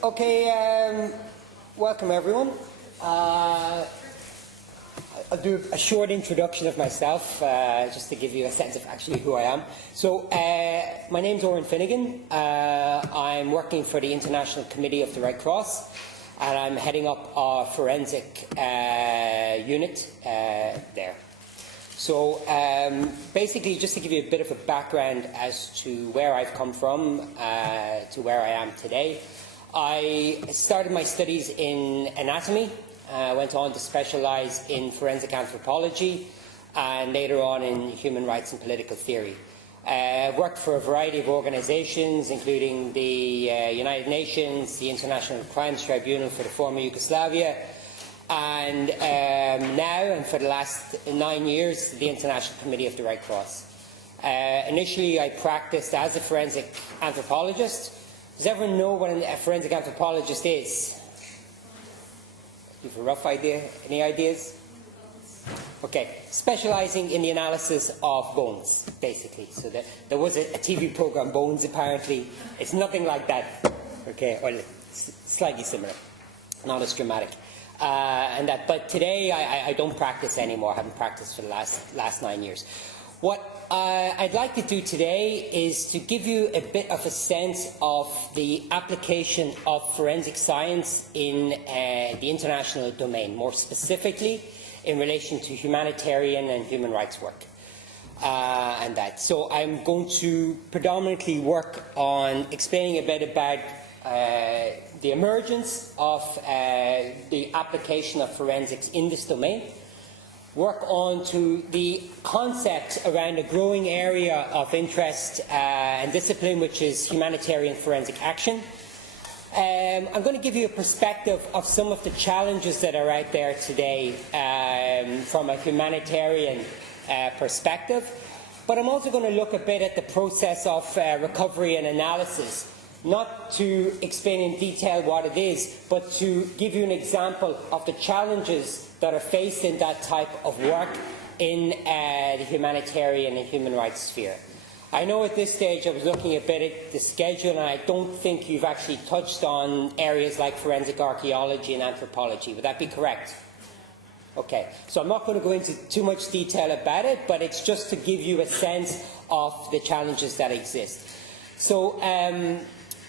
Welcome everyone. I'll do a short introduction of myself, just to give you a sense of actually who I am. So, my name's Oren Finnegan. I'm working for the International Committee of the Red Cross, and I'm heading up our forensic unit there. So, basically, just to give you a bit of a background as to where I've come from to where I am today. I started my studies in anatomy, went on to specialise in forensic anthropology, and later on in human rights and political theory. I've worked for a variety of organisations, including the United Nations, the International Crimes Tribunal for the former Yugoslavia, and now, and for the last 9 years, the International Committee of the Red Cross. Initially, I practiced as a forensic anthropologist. Does everyone know what a forensic anthropologist is? You have a rough idea? Any ideas? Okay, specialising in the analysis of bones, basically. So there was a TV program, Bones, apparently. It's nothing like that. Okay, well, it's slightly similar, not as dramatic. But today I don't practice anymore. I haven't practiced for the last 9 years. What I'd like to do today is to give you a bit of a sense of the application of forensic science in the international domain, more specifically in relation to humanitarian and human rights work. So I'm going to predominantly work on explaining a bit about the emergence of the application of forensics in this domain, work on to the concept around a growing area of interest and discipline, which is humanitarian forensic action. I'm going to give you a perspective of some of the challenges that are out there today from a humanitarian perspective, but I'm also going to look a bit at the process of recovery and analysis, not to explain in detail what it is, but to give you an example of the challenges that are faced in that type of work in the humanitarian and human rights sphere. I know at this stage I was looking a bit at the schedule, and I don't think you've actually touched on areas like forensic archaeology and anthropology. Would that be correct? Okay, so I'm not going to go into too much detail about it, but it's just to give you a sense of the challenges that exist. So,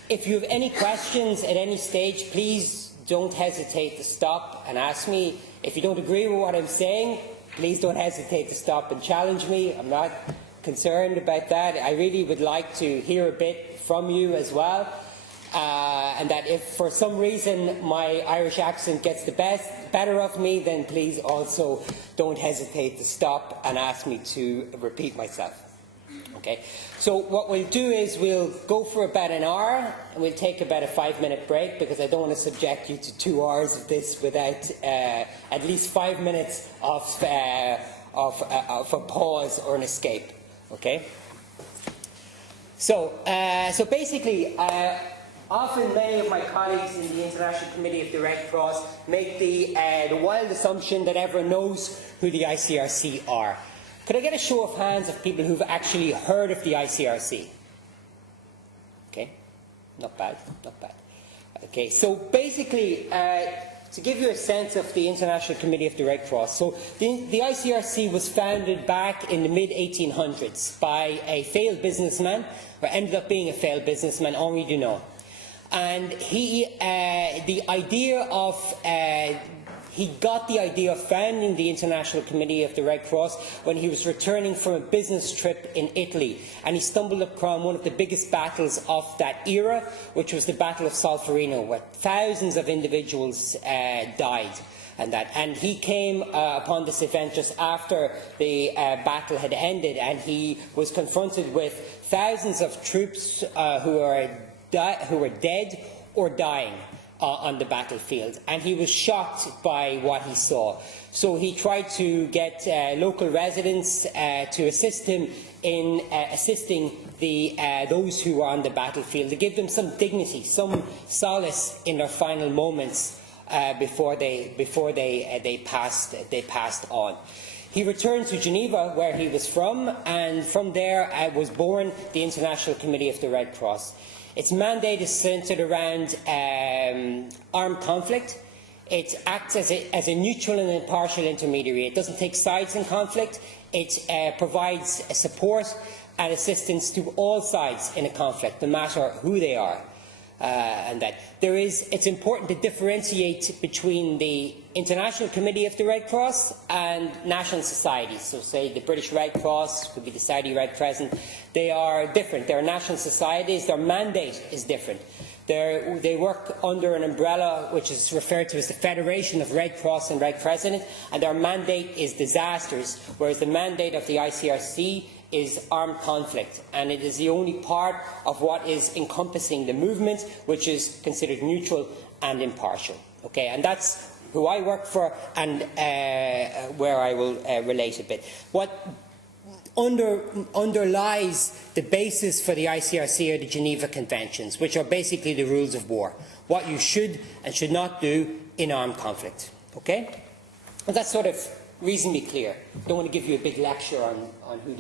if you have any questions at any stage, please don't hesitate to stop and ask me. If you don't agree with what I'm saying, please don't hesitate to stop and challenge me. I'm not concerned about that. I really would like to hear a bit from you as well. And that if for some reason my Irish accent gets the better of me, then please also don't hesitate to stop and ask me to repeat myself. Okay, so what we'll do is we'll go for about an hour, and we'll take about a 5-minute break, because I don't want to subject you to 2 hours of this without at least 5 minutes of a pause or an escape. Okay. So basically, often many of my colleagues in the International Committee of the Red Cross make the wild assumption that everyone knows who the ICRC are. Could I get a show of hands of people who've actually heard of the ICRC? Okay, not bad, not bad. Okay, so basically, to give you a sense of the International Committee of the Red Cross, so the ICRC was founded back in the mid-1800s by a failed businessman, or ended up being a failed businessman, Henri Dunant. And he got the idea of founding the International Committee of the Red Cross when he was returning from a business trip in Italy, and he stumbled upon one of the biggest battles of that era, which was the Battle of Solferino, where thousands of individuals died. And he came upon this event just after the battle had ended, and he was confronted with thousands of troops who were dead or dying on the battlefield, and he was shocked by what he saw. So he tried to get local residents to assist him in assisting those who were on the battlefield, to give them some dignity, some solace in their final moments before they passed on. He returned to Geneva, where he was from, and from there was born the International Committee of the Red Cross. Its mandate is centred around armed conflict. It acts as a neutral and impartial intermediary. It doesn't take sides in conflict. It provides support and assistance to all sides in a conflict, no matter who they are. It's important to differentiate between the International Committee of the Red Cross and national societies. So, say the British Red Cross, could be the Saudi Red Crescent. They are different. They are national societies. Their mandate is different. They work under an umbrella which is referred to as the Federation of Red Cross and Red Crescent, and their mandate is disasters, whereas the mandate of the ICRC is armed conflict, and it is the only part of what is encompassing the movement which is considered neutral and impartial. Okay, and that's who I work for, and where I will relate a bit. What underlies the basis for the ICRC are the Geneva Conventions, which are basically the rules of war, what you should and should not do in armed conflict. Okay? And that's sort of reasonably clear. I don't want to give you a big lecture on who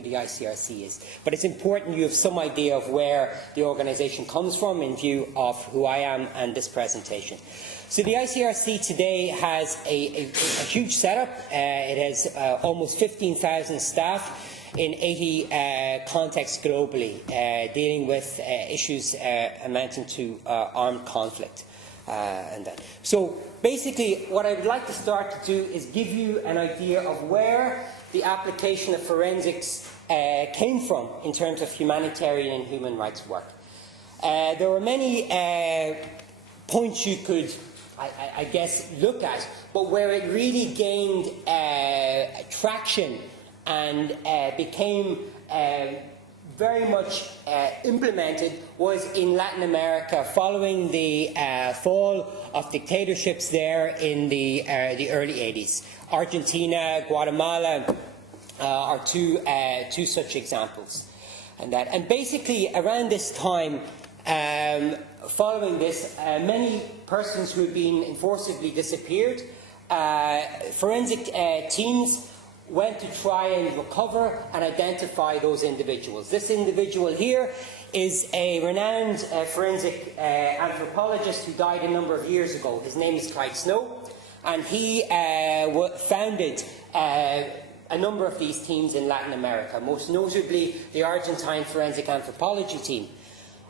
the ICRC is, but it's important you have some idea of where the organisation comes from in view of who I am and this presentation. So the ICRC today has a huge setup. It has almost 15,000 staff in 80 contexts globally, dealing with issues amounting to armed conflict. So basically what I would like to start to do is give you an idea of where the application of forensics came from in terms of humanitarian and human rights work. There were many points you could I guess, look at, but where it really gained traction and became very much implemented was in Latin America following the fall of dictatorships there in the early 80s. Argentina, Guatemala are two such examples. And basically around this time, following this, many persons who had been enforcedly disappeared, forensic teams went to try and recover and identify those individuals. This individual here is a renowned forensic anthropologist who died a number of years ago. His name is Clyde Snow, and he founded a number of these teams in Latin America, most notably the Argentine Forensic Anthropology Team.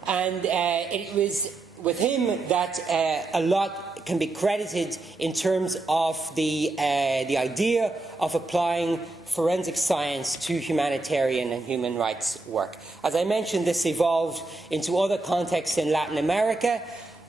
And it was with him that a lot can be credited in terms of the idea of applying forensic science to humanitarian and human rights work. As I mentioned, this evolved into other contexts in Latin America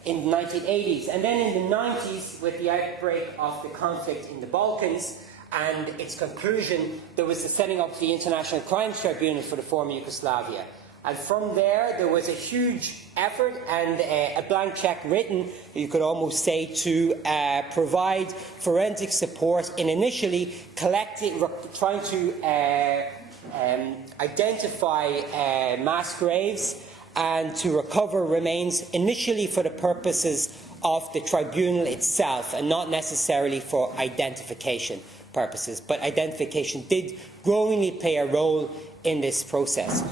in the 1980s. And then in the 90s, with the outbreak of the conflict in the Balkans and its conclusion, there was the setting up of the International Crimes Tribunal for the former Yugoslavia. And from there was a huge effort and a blank cheque written, you could almost say, to provide forensic support in initially trying to identify mass graves and to recover remains, initially for the purposes of the tribunal itself and not necessarily for identification purposes. But identification did growingly play a role in this process.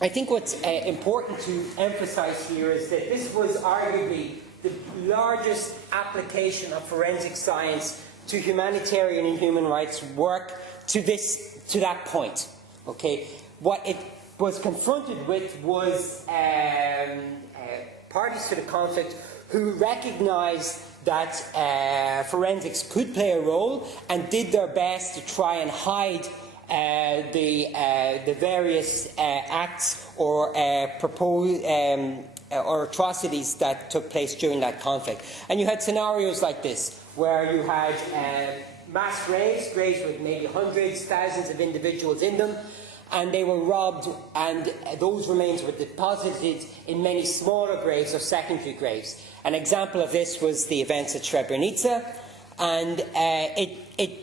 I think what's important to emphasise here is that this was arguably the largest application of forensic science to humanitarian and human rights work to that point. Okay, what it was confronted with was parties to the conflict who recognised that forensics could play a role and did their best to try and hide the various acts or or atrocities that took place during that conflict. And you had scenarios like this, where you had mass graves with maybe hundreds, thousands of individuals in them, and they were robbed, and those remains were deposited in many smaller graves or secondary graves. An example of this was the events at Srebrenica, and it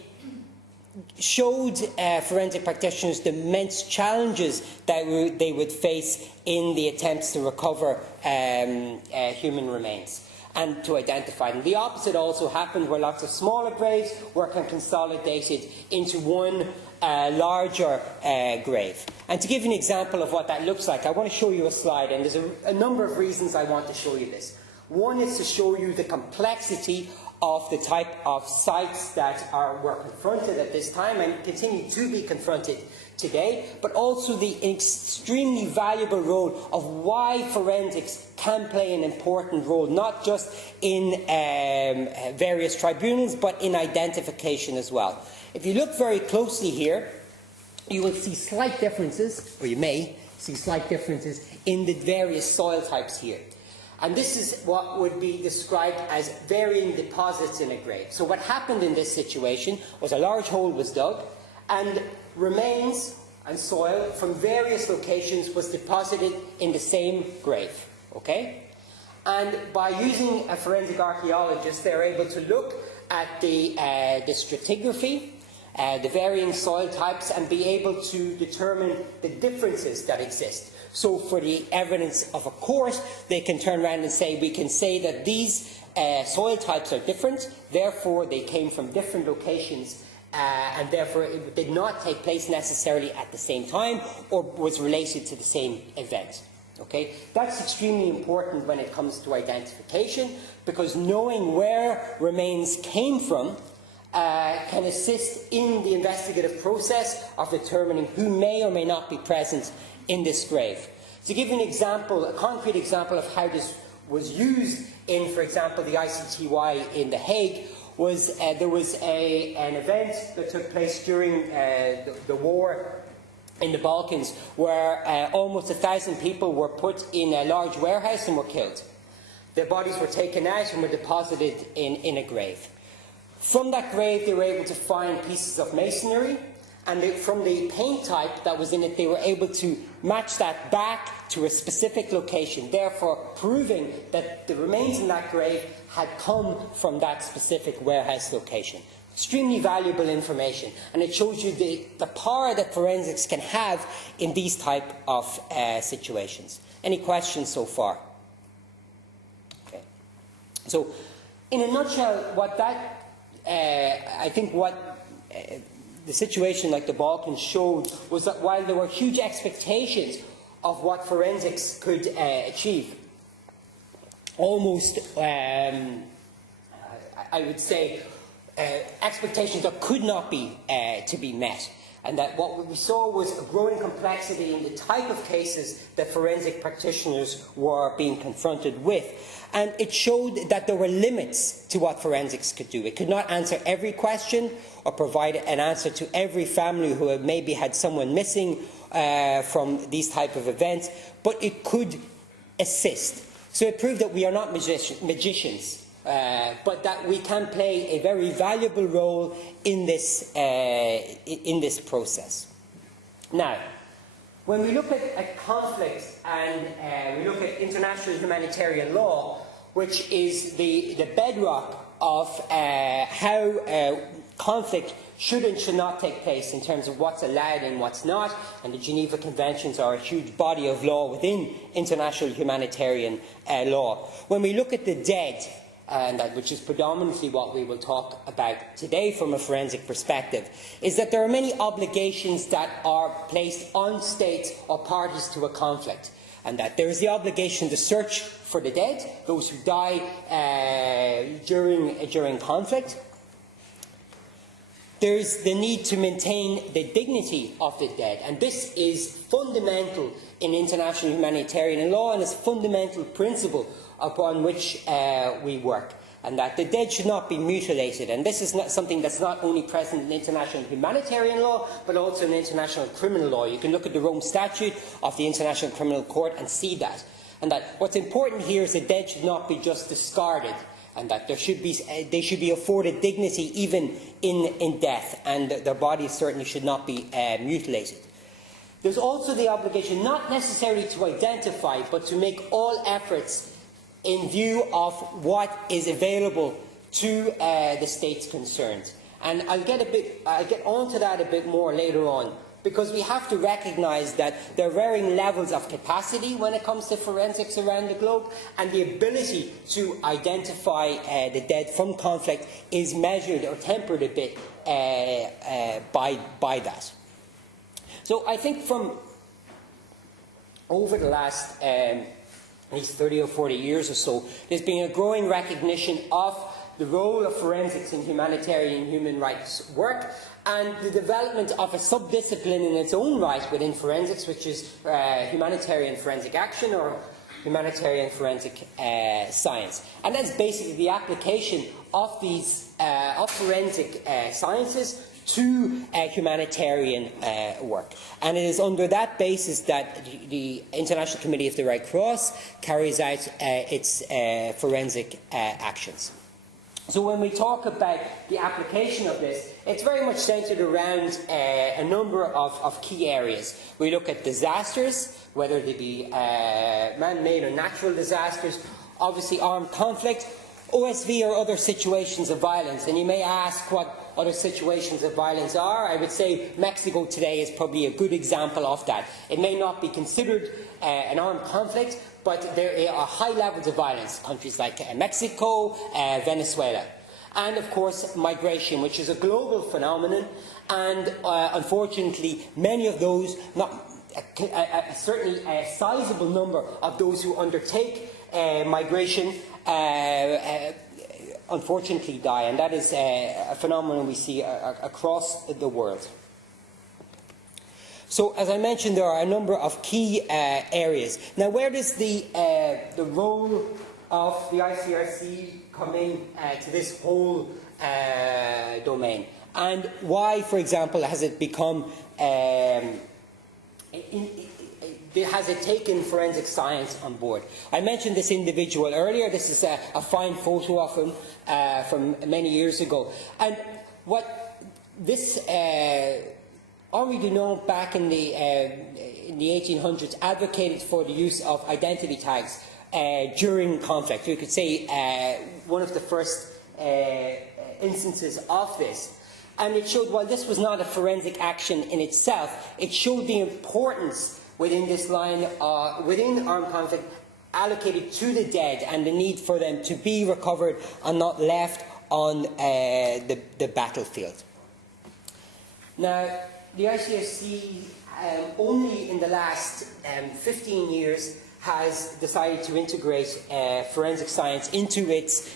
showed forensic practitioners the immense challenges that they would face in the attempts to recover human remains. and to identify them. The opposite also happened, where lots of smaller graves were consolidated into one larger grave. And to give you an example of what that looks like, I want to show you a slide, and there's a number of reasons I want to show you this. One is to show you the complexity of the type of sites that were confronted at this time and continue to be confronted today, but also the extremely valuable role of why forensics can play an important role, not just in various tribunals, but in identification as well. If you look very closely here, you will see slight differences, or you may see slight differences, in the various soil types here. And this is what would be described as varying deposits in a grave. So what happened in this situation was a large hole was dug, and remains and soil from various locations was deposited in the same grave. Okay? And by using a forensic archaeologist, they're able to look at the stratigraphy, the varying soil types, and be able to determine the differences that exist. So for the evidence of a court, they can turn around and say, we can say that these soil types are different, therefore they came from different locations, and therefore it did not take place necessarily at the same time or was related to the same event. Okay? That's extremely important when it comes to identification, because knowing where remains came from can assist in the investigative process of determining who may or may not be present in this grave. To give you an example, a concrete example of how this was used in, for example, the ICTY in The Hague, was there was an event that took place during the war in the Balkans, where almost 1,000 people were put in a large warehouse and were killed. Their bodies were taken out and were deposited in a grave. From that grave, they were able to find pieces of masonry, and from the paint type that was in it, they were able to match that back to a specific location, therefore proving that the remains in that grave had come from that specific warehouse location. Extremely valuable information, and it shows you the power that forensics can have in these type of situations. Any questions so far? Okay. So, in a nutshell, what that I think what the situation like the Balkans showed was that while there were huge expectations of what forensics could achieve, almost, I would say, expectations that could not be to be met. And that what we saw was a growing complexity in the type of cases that forensic practitioners were being confronted with. And it showed that there were limits to what forensics could do. It could not answer every question or provide an answer to every family who had maybe had someone missing from these type of events, but it could assist. So it proved that we are not magicians. But that we can play a very valuable role in this process. Now, when we look at conflict and we look at international humanitarian law, which is the bedrock of how conflict should and should not take place in terms of what's allowed and what's not, and the Geneva Conventions are a huge body of law within international humanitarian law. When we look at the dead, and which is predominantly what we will talk about today from a forensic perspective, is that there are many obligations that are placed on states or parties to a conflict. And that there is the obligation to search for the dead, those who die during conflict. There is the need to maintain the dignity of the dead, and this is fundamental in international humanitarian law and is a fundamental principle upon which we work, and that the dead should not be mutilated. And this is not something that's not only present in international humanitarian law, but also in international criminal law. You can look at the Rome Statute of the International Criminal Court and see that. And that what's important here is the dead should not be just discarded, and that they should be afforded dignity even in death, and their bodies certainly should not be mutilated. There's also the obligation not necessarily to identify, but to make all efforts in view of what is available to the states concerned. And I'll get on to that a bit more later on. because we have to recognise that there are varying levels of capacity when it comes to forensics around the globe, and the ability to identify the dead from conflict is measured or tempered a bit by that. So I think from over the last at least 30 or 40 years or so, there's been a growing recognition of the role of forensics in humanitarian and human rights work, and the development of a subdiscipline in its own right within forensics, which is humanitarian forensic action, or humanitarian forensic science. And that's basically the application of these of forensic sciences to humanitarian work. And it is under that basis that the International Committee of the Red Cross carries out its forensic actions. So when we talk about the application of this, it's very much centred around a number of key areas. We look at disasters, whether they be man-made or natural disasters, obviously armed conflict, OSV or other situations of violence. And you may ask what other situations of violence are. I would say Mexico today is probably a good example of that. It may not be considered an armed conflict, but there are high levels of violence, countries like Mexico, Venezuela. And of course migration, which is a global phenomenon, and unfortunately many of those, certainly a sizable number of those who undertake migration unfortunately die, and that is a phenomenon we see across the world. So, as I mentioned, there are a number of key areas. Now, where does the role of the ICRC come in to this whole domain? And why, for example, has it become, has it taken forensic science on board? I mentioned this individual earlier. This is a fine photo of him from many years ago. And what this Henri Dunant, back in the 1800s, advocated for the use of identity tags during conflict. You could say one of the first instances of this. And it showed, while this was not a forensic action in itself, it showed the importance within this line, within armed conflict, allocated to the dead, and the need for them to be recovered and not left on the battlefield. Now, the ICRC only in the last 15 years has decided to integrate forensic science into its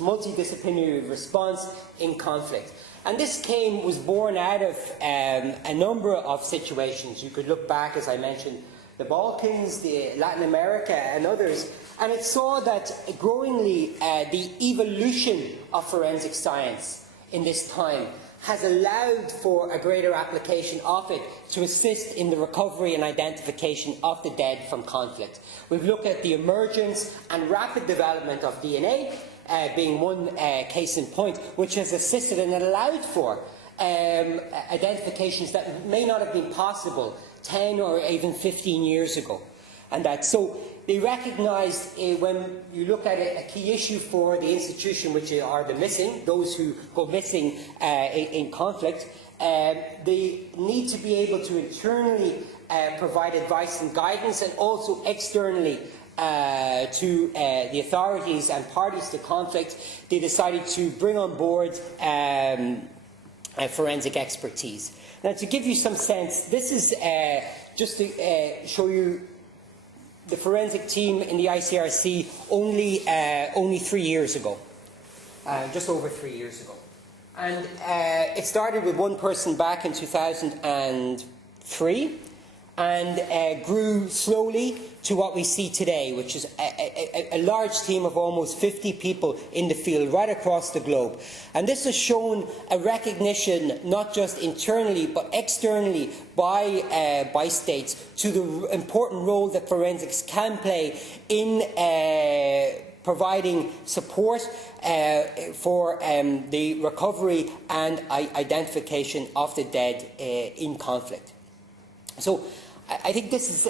multidisciplinary response in conflict. And this was born out of a number of situations. You could look back, as I mentioned, the Balkans, Latin America, and others, and it saw that growingly the evolution of forensic science in this time has allowed for a greater application of it to assist in the recovery and identification of the dead from conflict. We've looked at the emergence and rapid development of DNA, being one case in point, which has assisted and allowed for identifications that may not have been possible 10 or even 15 years ago. And that, so they recognised when you look at a key issue for the institution, which are the missing, those who go missing in conflict, they need to be able to internally provide advice and guidance, and also externally to the authorities and parties to conflict. They decided to bring on board forensic expertise. Now, to give you some sense, this is just to show you the forensic team in the ICRC only 3 years ago, just over 3 years ago. And it started with one person back in 2003 and grew slowly to what we see today, which is a large team of almost 50 people in the field right across the globe. And this has shown a recognition, not just internally but externally by states, to the important role that forensics can play in providing support for the recovery and identification of the dead in conflict. So I think this is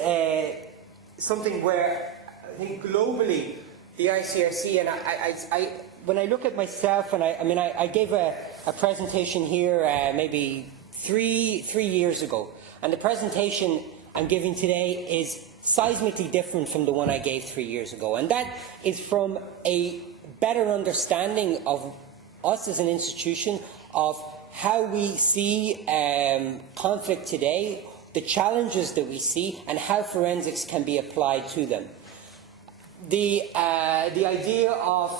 something where I think globally the ICRC, and when I look at myself, and I gave a presentation here maybe three years ago. And the presentation I'm giving today is seismically different from the one I gave 3 years ago. And that is from a better understanding of us as an institution, of how we see conflict today, the challenges that we see, and how forensics can be applied to them. The idea of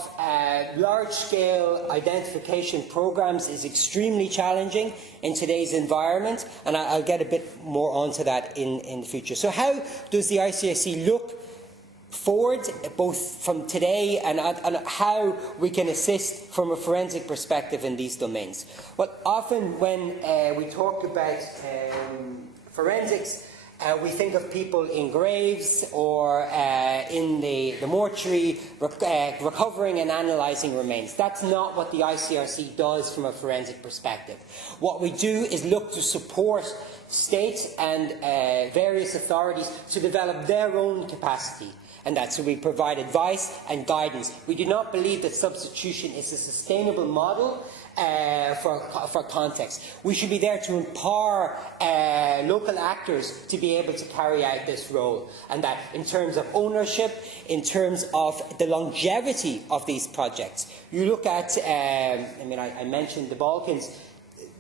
large-scale identification programs is extremely challenging in today's environment, and I'll get a bit more onto that in the future. So how does the ICRC look forward, both from today and how we can assist from a forensic perspective in these domains? Well, often when we talk about forensics, we think of people in graves or in the mortuary recovering and analysing remains. That's not what the ICRC does from a forensic perspective. What we do is look to support states and various authorities to develop their own capacity. And that's so we provide advice and guidance. We do not believe that substitution is a sustainable model for context. We should be there to empower local actors to be able to carry out this role, and that in terms of ownership, in terms of the longevity of these projects. You look at, I mentioned the Balkans.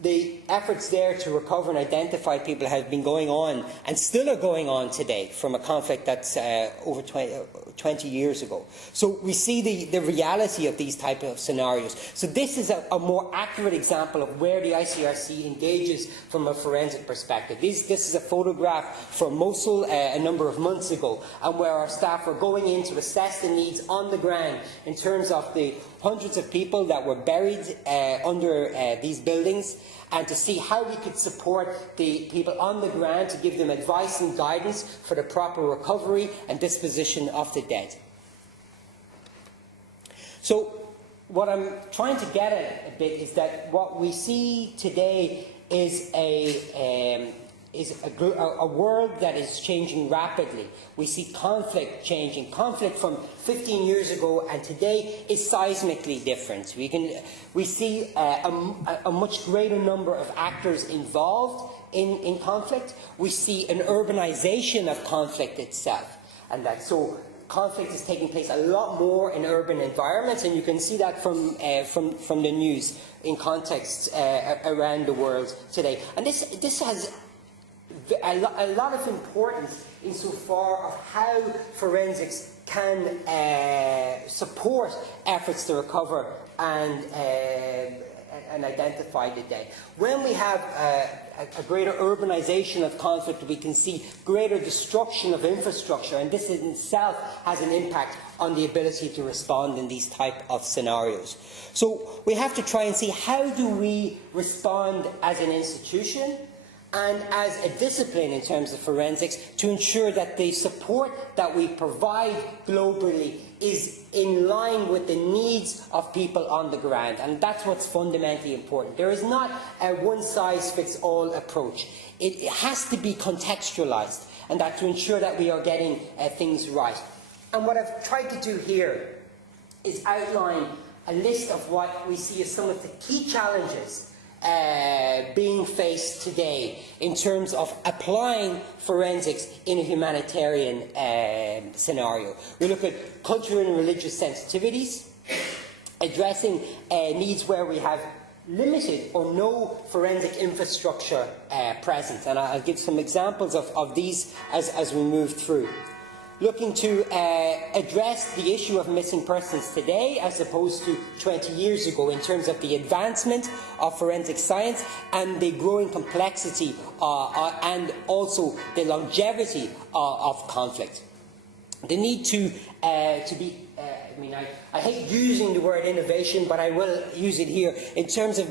The efforts there to recover and identify people have been going on and still are going on today from a conflict that's over 20 years ago. So we see the reality of these type of scenarios. So this is a more accurate example of where the ICRC engages from a forensic perspective. This is a photograph from Mosul a number of months ago, and where our staff were going in to assess the needs on the ground in terms of the hundreds of people that were buried under these buildings, and to see how we could support the people on the ground to give them advice and guidance for the proper recovery and disposition of the dead. So what I'm trying to get at a bit is that what we see today is a world that is changing rapidly. We see conflict changing. Conflict from 15 years ago and today is seismically different. We see a much greater number of actors involved in conflict. We see an urbanization of conflict itself, and that so conflict is taking place a lot more in urban environments, and you can see that from the news in context around the world today. And this has a lot of importance insofar of how forensics can support efforts to recover and identify the dead. When we have a greater urbanization of conflict, we can see greater destruction of infrastructure, and this in itself has an impact on the ability to respond in these type of scenarios. So we have to try and see, how do we respond as an institution and as a discipline in terms of forensics to ensure that the support that we provide globally is in line with the needs of people on the ground. And that's what's fundamentally important. There is not a one-size-fits-all approach. It has to be contextualized, and that to ensure that we are getting things right. And what I've tried to do here is outline a list of what we see as some of the key challenges being faced today in terms of applying forensics in a humanitarian scenario. We look at cultural and religious sensitivities, addressing needs where we have limited or no forensic infrastructure present, and I'll give some examples of these as we move through. Looking to address the issue of missing persons today as opposed to 20 years ago in terms of the advancement of forensic science and the growing complexity and also the longevity of conflict. The need to be, I hate using the word innovation, but I will use it here, in terms of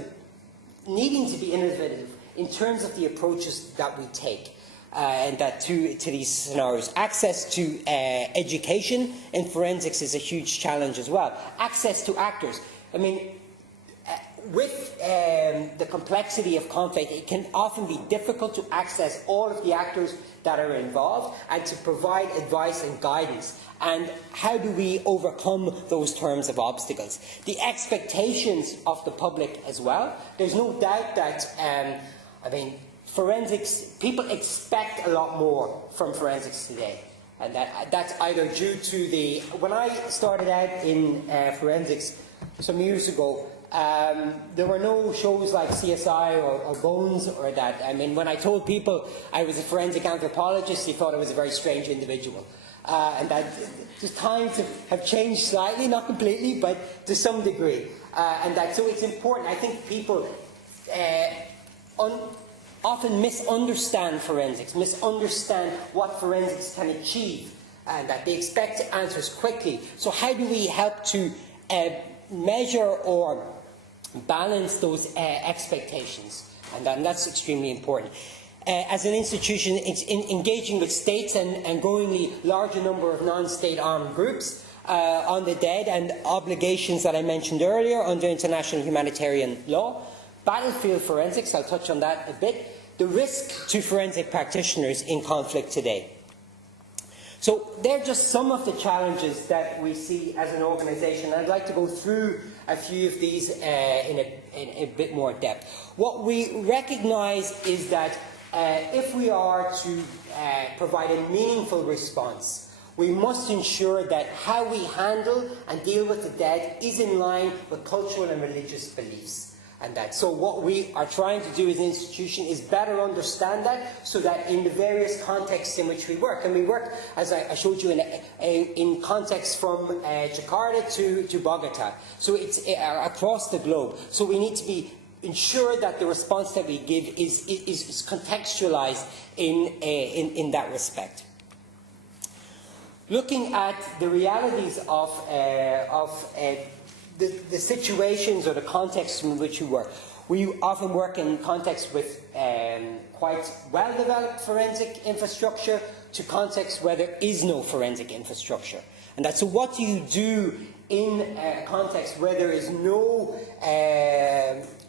needing to be innovative in terms of the approaches that we take. And that to these scenarios. Access to education in forensics is a huge challenge as well. Access to actors. With the complexity of conflict, it can often be difficult to access all of the actors that are involved and to provide advice and guidance. And how do we overcome those terms of obstacles? The expectations of the public as well. There's no doubt that I mean, forensics, people expect a lot more from forensics today. And that's either due to the... When I started out in forensics some years ago, there were no shows like CSI or Bones or that. I mean, when I told people I was a forensic anthropologist, they thought I was a very strange individual. And that just times have changed slightly, not completely, but to some degree. And that, so it's important. I think people often misunderstand forensics, misunderstand what forensics can achieve, and that they expect answers quickly. So how do we help to measure or balance those expectations? And that's extremely important. As an institution, it's engaging with states and growingly larger number of non-state armed groups on the dead and obligations that I mentioned earlier under international humanitarian law. Battlefield forensics, I'll touch on that a bit. The risk to forensic practitioners in conflict today. So they're just some of the challenges that we see as an organisation. I'd like to go through a few of these in a bit more depth. What we recognise is that if we are to provide a meaningful response, we must ensure that how we handle and deal with the dead is in line with cultural and religious beliefs. And that. So what we are trying to do as an institution is better understand that, so that in the various contexts in which we work, and we work, as I showed you, in contexts from Jakarta to Bogota, so it's across the globe. So we need to ensure that the response that we give is contextualized in that respect. Looking at the realities of the situations or the contexts in which we work. We often work in contexts with quite well-developed forensic infrastructure to contexts where there is no forensic infrastructure. And that's so what do you do in a context where there is no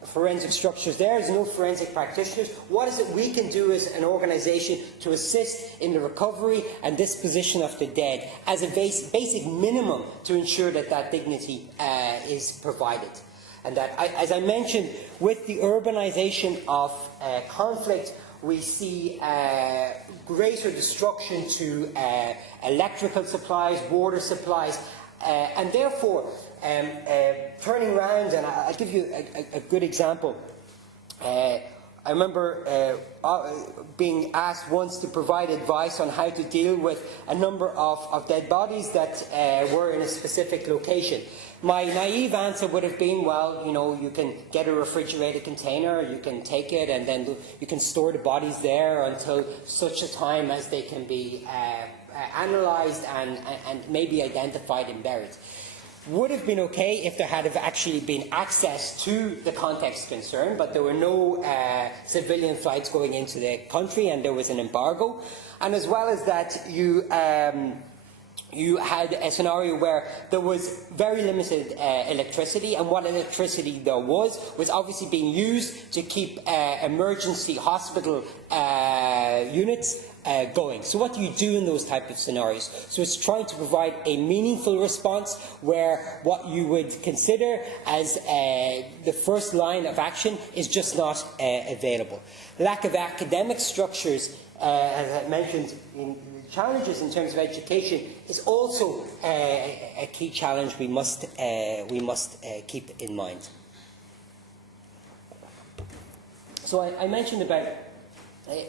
forensic structures there's no forensic practitioners? What is it we can do as an organisation to assist in the recovery and disposition of the dead as a basic minimum to ensure that that dignity is provided? And that, as I mentioned, with the urbanisation of conflict, we see greater destruction to electrical supplies, water supplies, and therefore turning around, and I'll give you a good example. I remember being asked once to provide advice on how to deal with a number of dead bodies that were in a specific location. My naive answer would have been, well, you know, you can get a refrigerated container, you can take it, and then you can store the bodies there until such a time as they can be analysed and maybe identified and buried. Would have been okay if there had actually been access to the context concerned, but there were no civilian flights going into the country and there was an embargo. And as well as that, you had a scenario where there was very limited electricity, and what electricity there was obviously being used to keep emergency hospital units going. So what do you do in those type of scenarios? So it's trying to provide a meaningful response where what you would consider as the first line of action is just not available. Lack of academic structures, as I mentioned, challenges in terms of education is also a key challenge we must keep in mind. So I mentioned about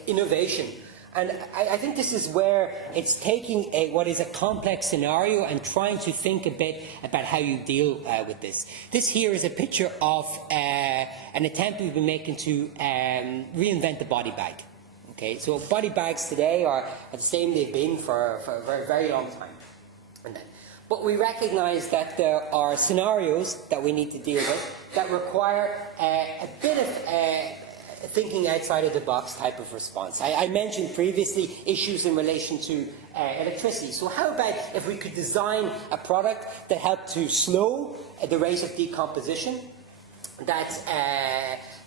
innovation. And I think this is where it's taking what is a complex scenario and trying to think a bit about how you deal with this. This here is a picture of an attempt we've been making to reinvent the body bag. Okay, so body bags today are the same they've been for a very, very long time. But we recognise that there are scenarios that we need to deal with that require a bit of thinking outside of the box type of response. I mentioned previously issues in relation to electricity. So how about if we could design a product that helped to slow the rate of decomposition,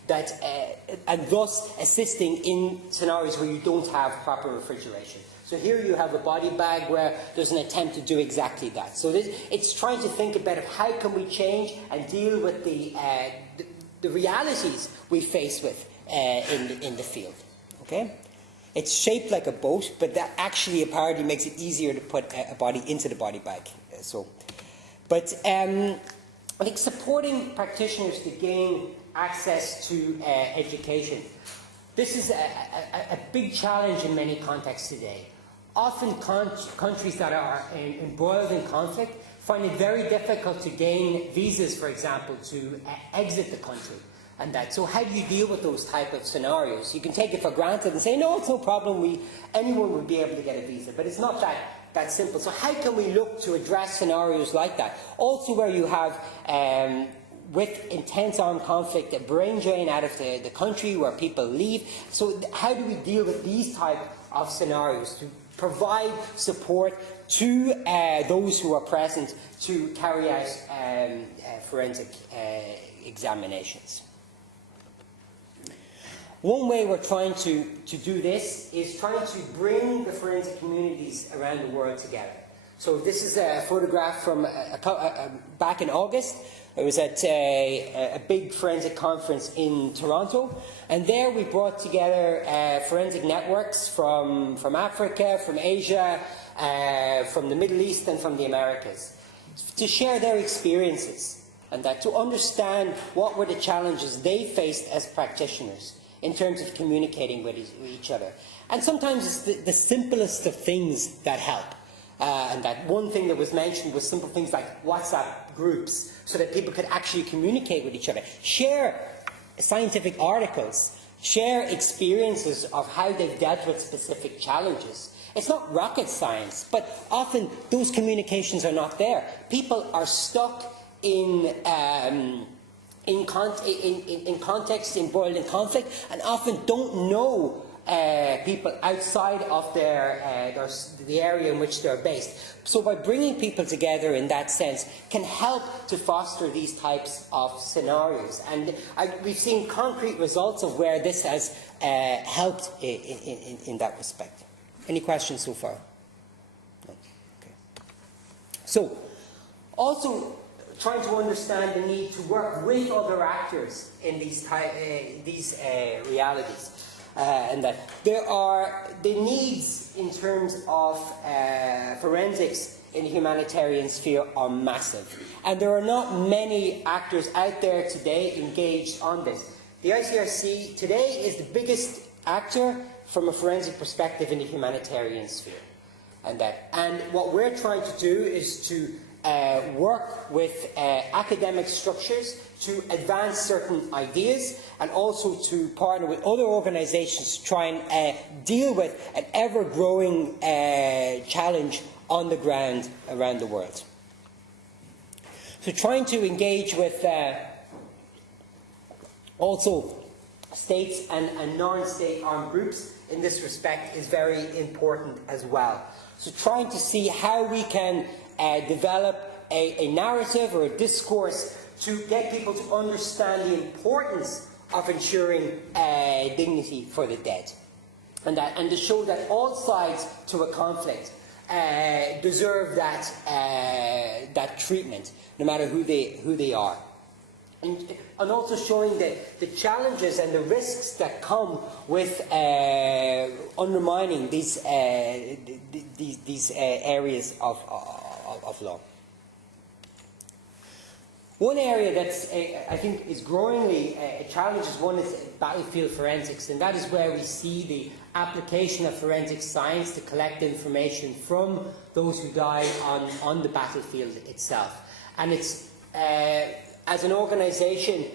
and thus assisting in scenarios where you don't have proper refrigeration. So here you have a body bag where there's an attempt to do exactly that. So it's trying to think about how can we change and deal with the realities we face with in the field. Okay? It's shaped like a boat, but that actually apparently makes it easier to put a body into the body bag. I think supporting practitioners to gain access to education. This is a big challenge in many contexts today. Often countries that are embroiled in conflict find it very difficult to gain visas, for example, to exit the country. And so how do you deal with those type of scenarios? You can take it for granted and say, no, it's no problem, anyone would be able to get a visa. But it's not that simple. So how can we look to address scenarios like that? Also where you have, with intense armed conflict, a brain drain out of the country where people leave. So how do we deal with these type of scenarios to provide support to those who are present to carry out forensic examinations? One way we're trying to do this is trying to bring the forensic communities around the world together. So this is a photograph from back in August. It was at a big forensic conference in Toronto, and there we brought together forensic networks from Africa, from Asia, from the Middle East and from the Americas to share their experiences and that to understand what were the challenges they faced as practitioners in terms of communicating with each other. And sometimes it's the simplest of things that help. And that one thing that was mentioned was simple things like WhatsApp groups, so that people could actually communicate with each other, share scientific articles, share experiences of how they've dealt with specific challenges. It's not rocket science, but often those communications are not there. People are stuck in context, embroiled in conflict, and often don't know people outside of the area in which they're based. So by bringing people together in that sense can help to foster these types of scenarios. And we've seen concrete results of where this has helped in that respect. Any questions so far? No? Okay. So, also trying to understand the need to work with other actors in these realities. And that there are the needs in terms of forensics in the humanitarian sphere are massive. And there are not many actors out there today engaged on this. The ICRC today is the biggest actor from a forensic perspective in the humanitarian sphere. And what we're trying to do is to work with academic structures to advance certain ideas and also to partner with other organizations to try and deal with an ever-growing challenge on the ground around the world. So trying to engage with also states and non-state armed groups in this respect is very important as well. So trying to see how we can develop a narrative or a discourse to get people to understand the importance of ensuring dignity for the dead, and to show that all sides to a conflict deserve that treatment, no matter who they are, and also showing the challenges and the risks that come with undermining these areas of law. One area that's, I think, is growingly a challenge is battlefield forensics, and that is where we see the application of forensic science to collect information from those who die on the battlefield itself. And it's, as an organisation,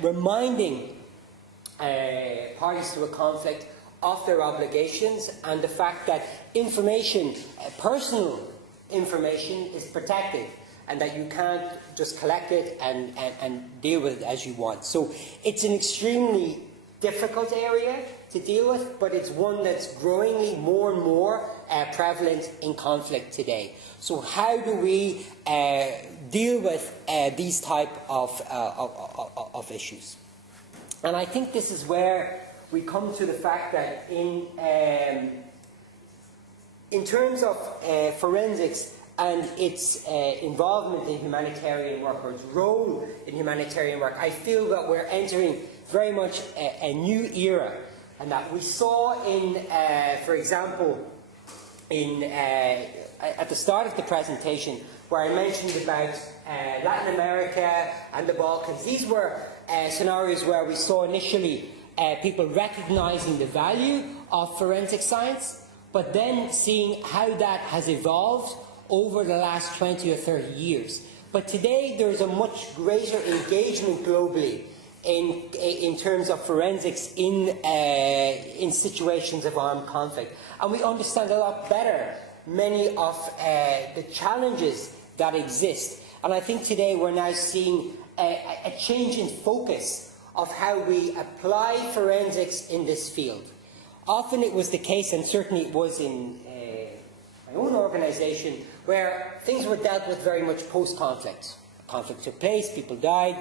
reminding parties to a conflict of their obligations and the fact that information, personal information, is protected, and that you can't just collect it and deal with it as you want. So it's an extremely difficult area to deal with, but it's one that's growingly more and more prevalent in conflict today. So how do we deal with these type of issues? And I think this is where we come to the fact that in terms of forensics and its involvement in humanitarian work, or its role in humanitarian work, I feel that we're entering very much a new era, and that we saw in, for example, at the start of the presentation, where I mentioned about Latin America and the Balkans. These were scenarios where we saw initially people recognising the value of forensic science, but then seeing how that has evolved over the last 20 or 30 years. But today there is a much greater engagement globally in terms of forensics in situations of armed conflict. And we understand a lot better many of the challenges that exist. And I think today we're now seeing a change in focus of how we apply forensics in this field. Often it was the case, and certainly it was in my own organisation, where things were dealt with very much post-conflict. Conflict took place, people died,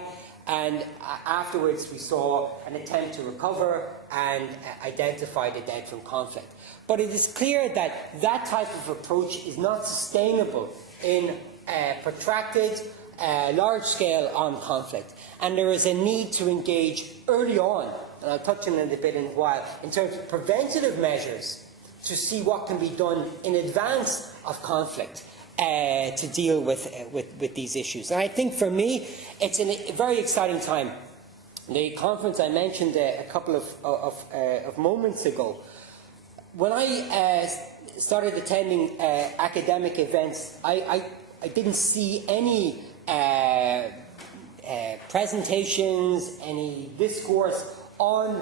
and afterwards we saw an attempt to recover and identify the dead from conflict. But it is clear that that type of approach is not sustainable in protracted, large-scale armed conflict. And there is a need to engage early on, and I'll touch on it a bit in a while, in terms of preventative measures to see what can be done in advance of conflict to deal with these issues. And I think for me, it's a very exciting time. The conference I mentioned a couple of moments ago, when I started attending academic events, I didn't see any presentations, any discourse on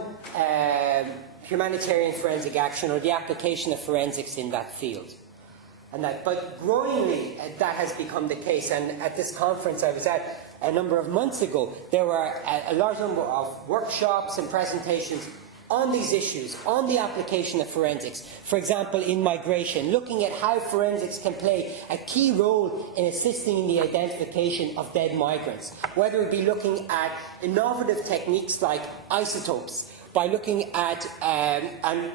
humanitarian forensic action or the application of forensics in that field. But growingly, that has become the case. And at this conference I was at a number of months ago, there were a large number of workshops and presentations on these issues, on the application of forensics. For example, in migration, looking at how forensics can play a key role in assisting in the identification of dead migrants, whether it be looking at innovative techniques like isotopes, by looking at, and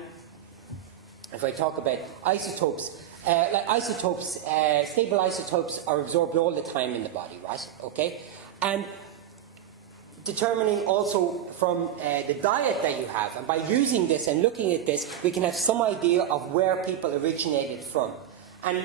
if I talk about isotopes, stable isotopes are absorbed all the time in the body, right? Okay? And determining also from the diet that you have, and by using this and looking at this, we can have some idea of where people originated from. And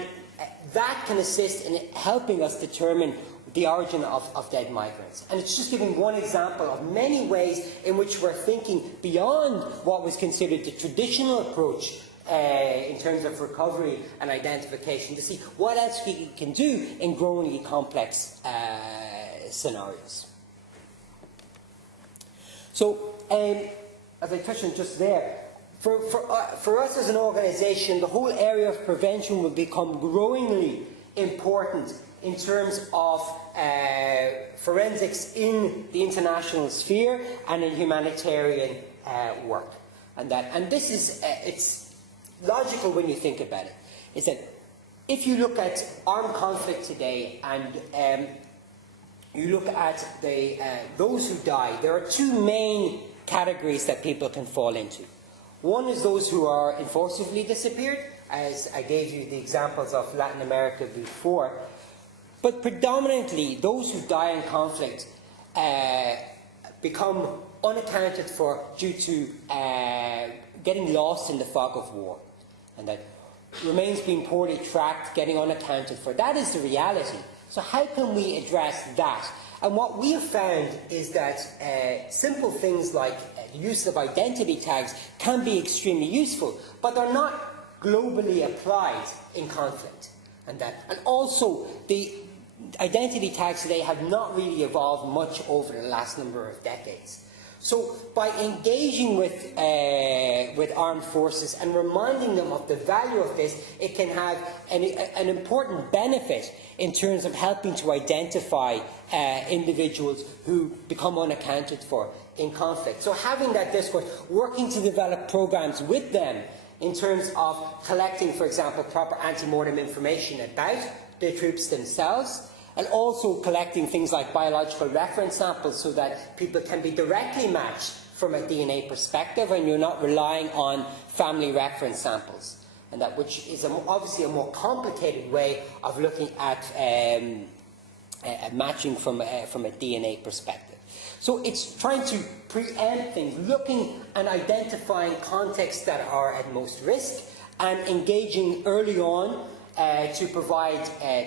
that can assist in helping us determine the origin of dead migrants. And it's just giving one example of many ways in which we're thinking beyond what was considered the traditional approach in terms of recovery and identification, to see what else we can do in growingly complex scenarios. So, as I touched on just there, for us as an organisation, the whole area of prevention will become growingly important in terms of forensics in the international sphere and in humanitarian work. And this is, it's logical when you think about it, is that if you look at armed conflict today and you look at those who die, there are two main categories that people can fall into. One is those who are enforcedly disappeared, as I gave you the examples of Latin America before. But predominantly, those who die in conflict become unaccounted for due to getting lost in the fog of war. And that remains being poorly tracked, getting unaccounted for. That is the reality. So how can we address that? And what we have found is that simple things like the use of identity tags can be extremely useful, but they're not globally applied in conflict. And also, the identity tags today have not really evolved much over the last number of decades. So by engaging with armed forces and reminding them of the value of this, it can have an important benefit in terms of helping to identify individuals who become unaccounted for in conflict. So having that discourse, working to develop programs with them in terms of collecting, for example, proper ante-mortem information about the troops themselves, and also collecting things like biological reference samples so that people can be directly matched from a DNA perspective and you're not relying on family reference samples. and that which is obviously a more complicated way of looking at matching from a DNA perspective. So it's trying to preempt things, looking and identifying contexts that are at most risk, and engaging early on to provide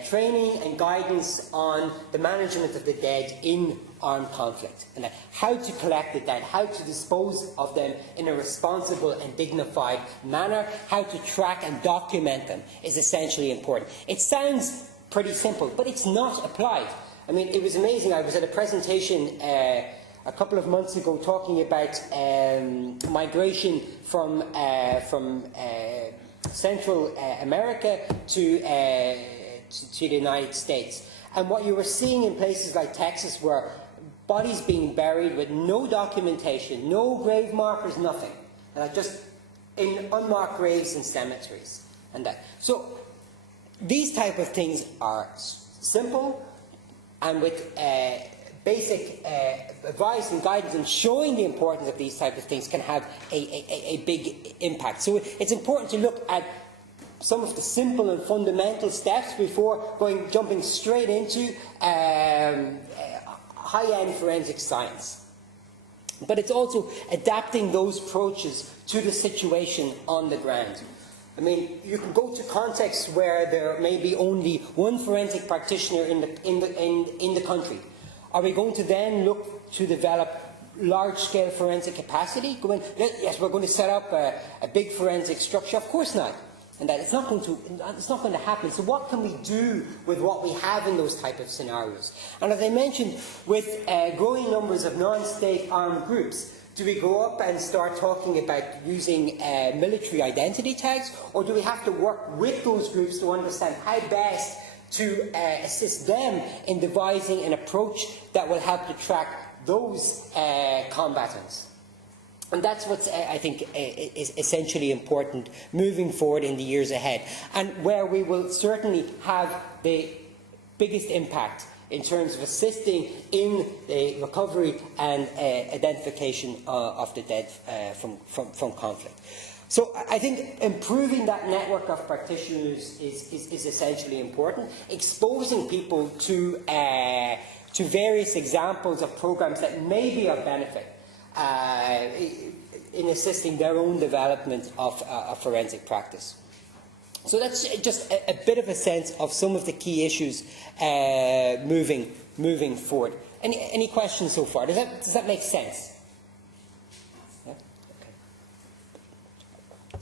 training and guidance on the management of the dead in armed conflict, and how to collect the dead, how to dispose of them in a responsible and dignified manner, how to track and document them is essentially important. It sounds pretty simple, but it's not applied. I mean, it was amazing. I was at a presentation a couple of months ago talking about migration from Central America to the United States. And what you were seeing in places like Texas were bodies being buried with no documentation, no grave markers, nothing. Just in unmarked graves and cemeteries. So these type of things are simple, and with basic advice and guidance and showing the importance of these type of things can have a big impact. So it's important to look at some of the simple and fundamental steps before jumping straight into high-end forensic science. But it's also adapting those approaches to the situation on the ground. I mean, you can go to contexts where there may be only one forensic practitioner in the country. Are we going to then look to develop large-scale forensic capacity? Yes, we're going to set up a big forensic structure. Of course not. And that it's not going to happen. So what can we do with what we have in those type of scenarios? And as I mentioned, with growing numbers of non-state armed groups, do we go up and start talking about using military identity tags, or do we have to work with those groups to understand how best to assist them in devising an approach that will help to track those combatants? And that's what I think is essentially important moving forward in the years ahead, and where we will certainly have the biggest impact in terms of assisting in the recovery and identification of the dead from conflict. So I think improving that network of practitioners is essentially important. Exposing people to various examples of programs that may be of benefit in assisting their own development of forensic practice. So that's just a bit of a sense of some of the key issues moving forward. Any questions so far? Does that make sense? Yeah? Okay.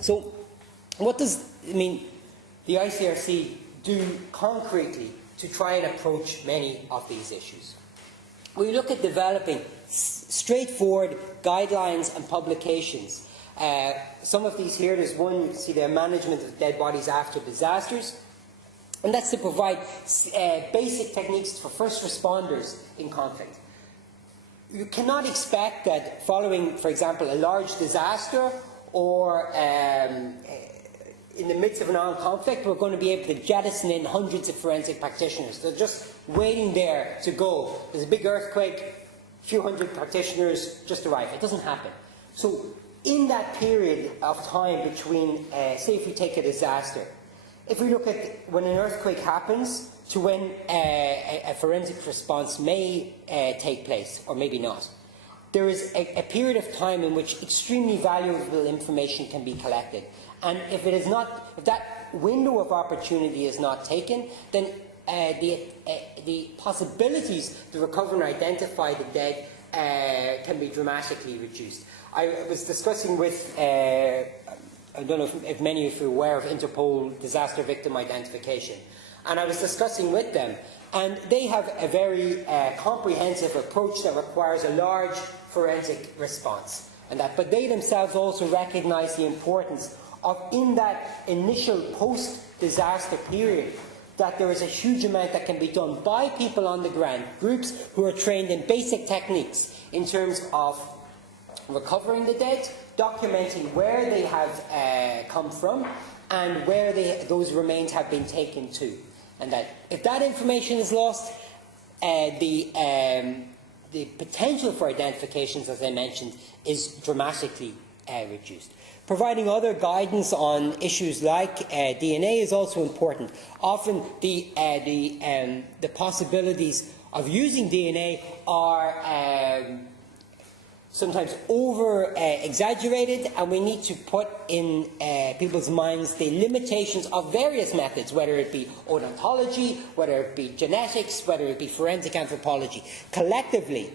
So what does the ICRC do concretely to try and approach many of these issues? We look at developing straightforward guidelines and publications. Some of these here, there's one, you can see the management of dead bodies after disasters. And that's to provide basic techniques for first responders in conflict. You cannot expect that following, for example, a large disaster or in the midst of an armed conflict, we're going to be able to jettison in hundreds of forensic practitioners. They're just waiting there to go. There's a big earthquake, a few hundred practitioners just arrive. It doesn't happen. So in that period of time between, say if we take a disaster, if we look at when an earthquake happens to when a forensic response may take place, or maybe not, there is a period of time in which extremely valuable information can be collected. And if that window of opportunity is not taken, then the possibilities to recover and identify the dead can be dramatically reduced. I was discussing with, I don't know if many of you are aware of Interpol disaster victim identification, and I was discussing with them, and they have a very comprehensive approach that requires a large forensic response, but they themselves also recognise the importance of, in that initial post-disaster period, that there is a huge amount that can be done by people on the ground, groups who are trained in basic techniques in terms of recovering the dead, documenting where they have come from, and where those remains have been taken to. And that if that information is lost, the potential for identifications, as I mentioned, is dramatically reduced. Providing other guidance on issues like DNA is also important. Often the possibilities of using DNA are sometimes over-exaggerated, and we need to put in people's minds the limitations of various methods, whether it be odontology, whether it be genetics, whether it be forensic anthropology. Collectively,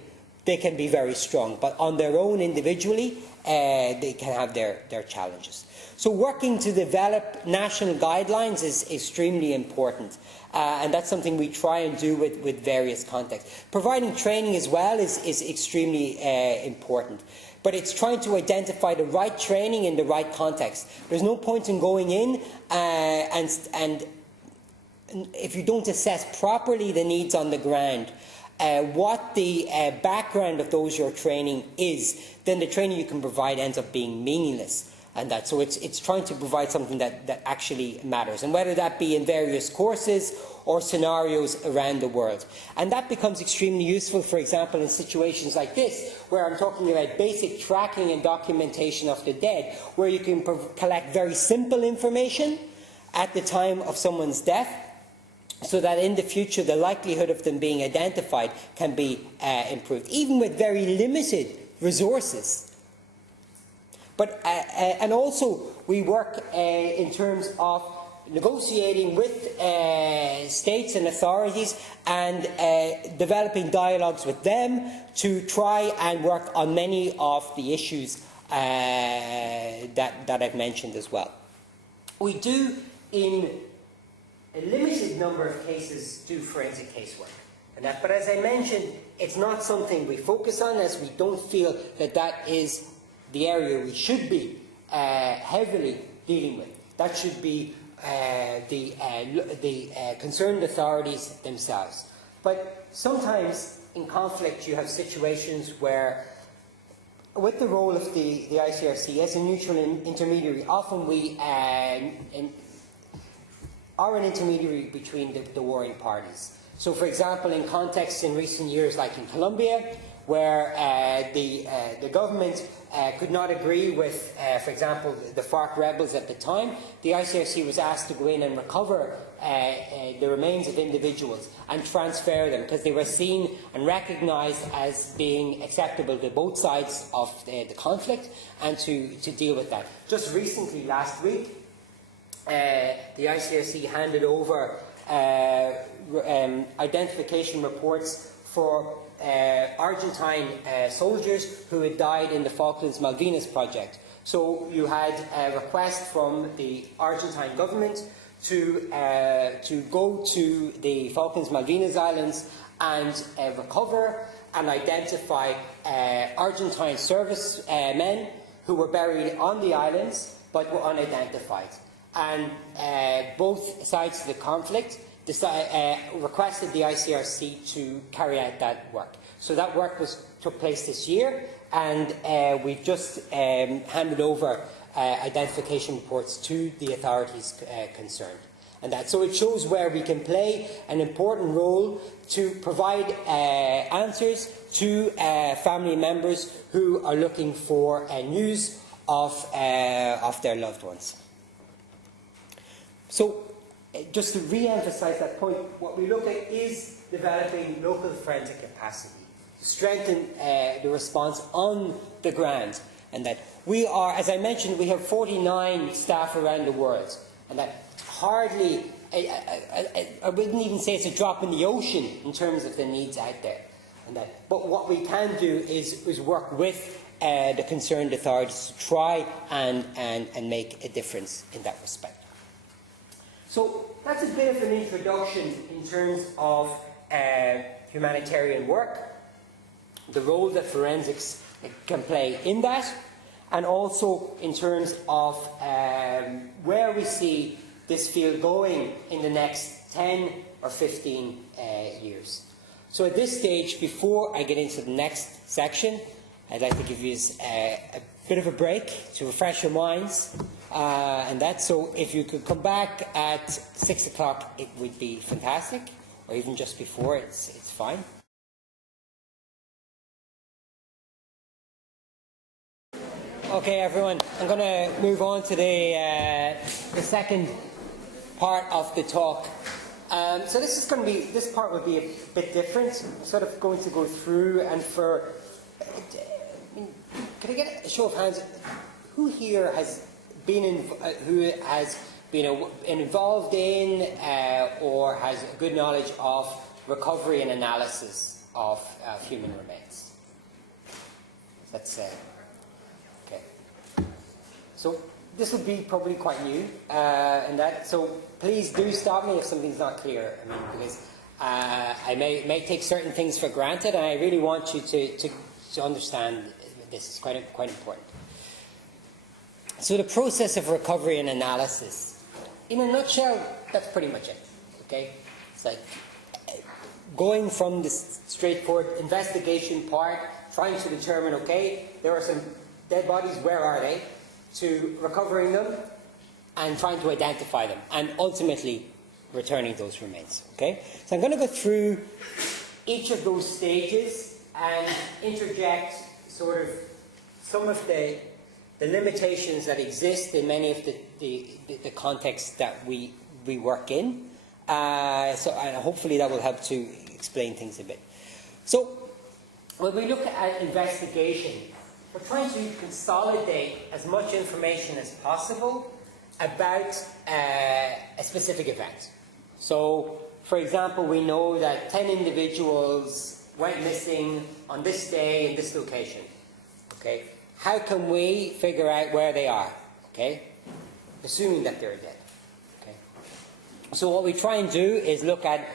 they can be very strong, but on their own individually, they can have their challenges. So working to develop national guidelines is extremely important, and that's something we try and do with various contexts. Providing training as well is extremely important, but it's trying to identify the right training in the right context. There's no point in going in and if you don't assess properly the needs on the ground, what the background of those you're training is, then the training you can provide ends up being meaningless. And so it's trying to provide something that actually matters, and whether that be in various courses or scenarios around the world. And that becomes extremely useful, for example, in situations like this, where I'm talking about basic tracking and documentation of the dead, where you can collect very simple information at the time of someone's death, so that in the future the likelihood of them being identified can be improved, even with very limited resources. But, and also we work in terms of negotiating with states and authorities and developing dialogues with them to try and work on many of the issues that I've mentioned as well. We do, in a limited number of cases, do forensic casework. But as I mentioned, it's not something we focus on, as we don't feel that that is the area we should be heavily dealing with. That should be the concerned authorities themselves. But sometimes in conflict you have situations where, with the role of the ICRC as a neutral intermediary, often we are an intermediary between the warring parties. So, for example, in contexts in recent years, like in Colombia, where the government could not agree with, for example, the FARC rebels at the time, the ICRC was asked to go in and recover the remains of individuals and transfer them, because they were seen and recognised as being acceptable to both sides of the conflict, and to deal with that. Just recently, last week, the ICRC handed over identification reports for Argentine soldiers who had died in the Falklands-Malvinas project. So you had a request from the Argentine government to go to the Falklands-Malvinas Islands and recover and identify Argentine servicemen who were buried on the islands but were unidentified. And both sides of the conflict requested the ICRC to carry out that work. So that work took place this year, and we've just handed over identification reports to the authorities concerned. So it shows where we can play an important role to provide answers to family members who are looking for news of their loved ones. So, just to re-emphasise that point, what we look at is developing local forensic capacity to strengthen the response on the ground. And that we are, as I mentioned, we have 49 staff around the world, and that hardly, I wouldn't even say it's a drop in the ocean in terms of the needs out there. But what we can do is work with the concerned authorities to try and make a difference in that respect. So that's a bit of an introduction in terms of humanitarian work, the role that forensics can play in that, and also in terms of where we see this field going in the next 10 or 15 years. So at this stage, before I get into the next section, I'd like to give you a bit of a break to refresh your minds. So if you could come back at 6 o'clock, it would be fantastic, or even just before, it's fine. Okay, everyone, I'm going to move on to the second part of the talk. So this part will be a bit different. I'm sort of going to go through and can I get a show of hands? Who here has been involved in or has a good knowledge of recovery and analysis of human remains? That's okay. So this would be probably quite new, so please do stop me if something's not clear. I mean, because I may take certain things for granted, and I really want you to understand this is quite important. So the process of recovery and analysis, in a nutshell, that's pretty much it. Okay, it's like going from the straightforward investigation part, trying to determine, okay, there are some dead bodies, where are they, to recovering them and trying to identify them, and ultimately returning those remains. Okay, so I'm going to go through each of those stages and interject sort of some of the limitations that exist in many of the contexts that we work in. And hopefully that will help to explain things a bit. So when we look at investigation, we're trying to consolidate as much information as possible about a specific event. So, for example, we know that 10 individuals went missing on this day in this location. Okay, how can we figure out where they are? Okay, assuming that they're dead. Okay, so what we try and do is look at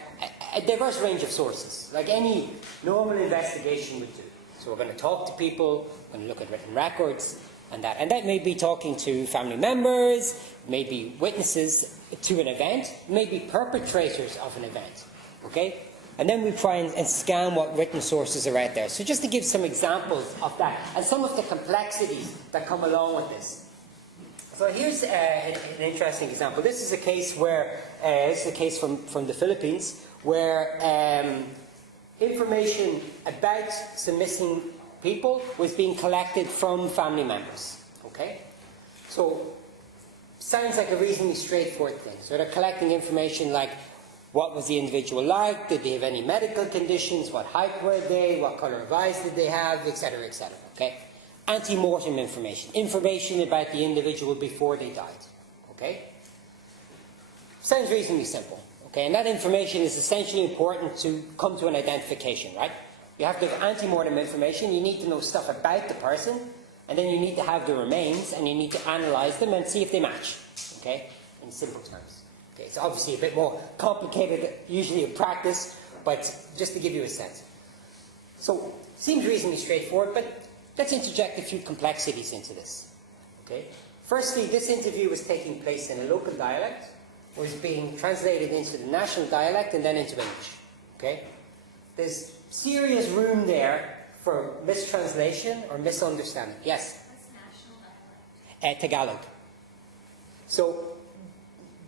a diverse range of sources, like any normal investigation would do. So we're going to talk to people, we're going to look at written records, and that may be talking to family members, maybe witnesses to an event, maybe perpetrators of an event. Okay, and then we try and scan what written sources are out there. So just to give some examples of that, and some of the complexities that come along with this. So here's an interesting example. This is a case where this is a case from the Philippines, where information about some missing people was being collected from family members. Okay, so sounds like a reasonably straightforward thing. So they're collecting information like, what was the individual like? Did they have any medical conditions? What height were they? What colour of eyes did they have? Etc. Etc. Okay, ante-mortem information about the individual before they died. Okay, sounds reasonably simple. Okay, and that information is essentially important to come to an identification, right? You have to have ante-mortem information, you need to know stuff about the person, and then you need to have the remains, and you need to analyse them and see if they match, okay, in simple terms. Okay, it's obviously a bit more complicated usually in practice, but just to give you a sense. So, seems reasonably straightforward, but let's interject a few complexities into this. Okay? Firstly, this interview was taking place in a local dialect, was being translated into the national dialect and then into English. Okay? There's serious room there for mistranslation or misunderstanding. Yes? What's national dialect? Tagalog. So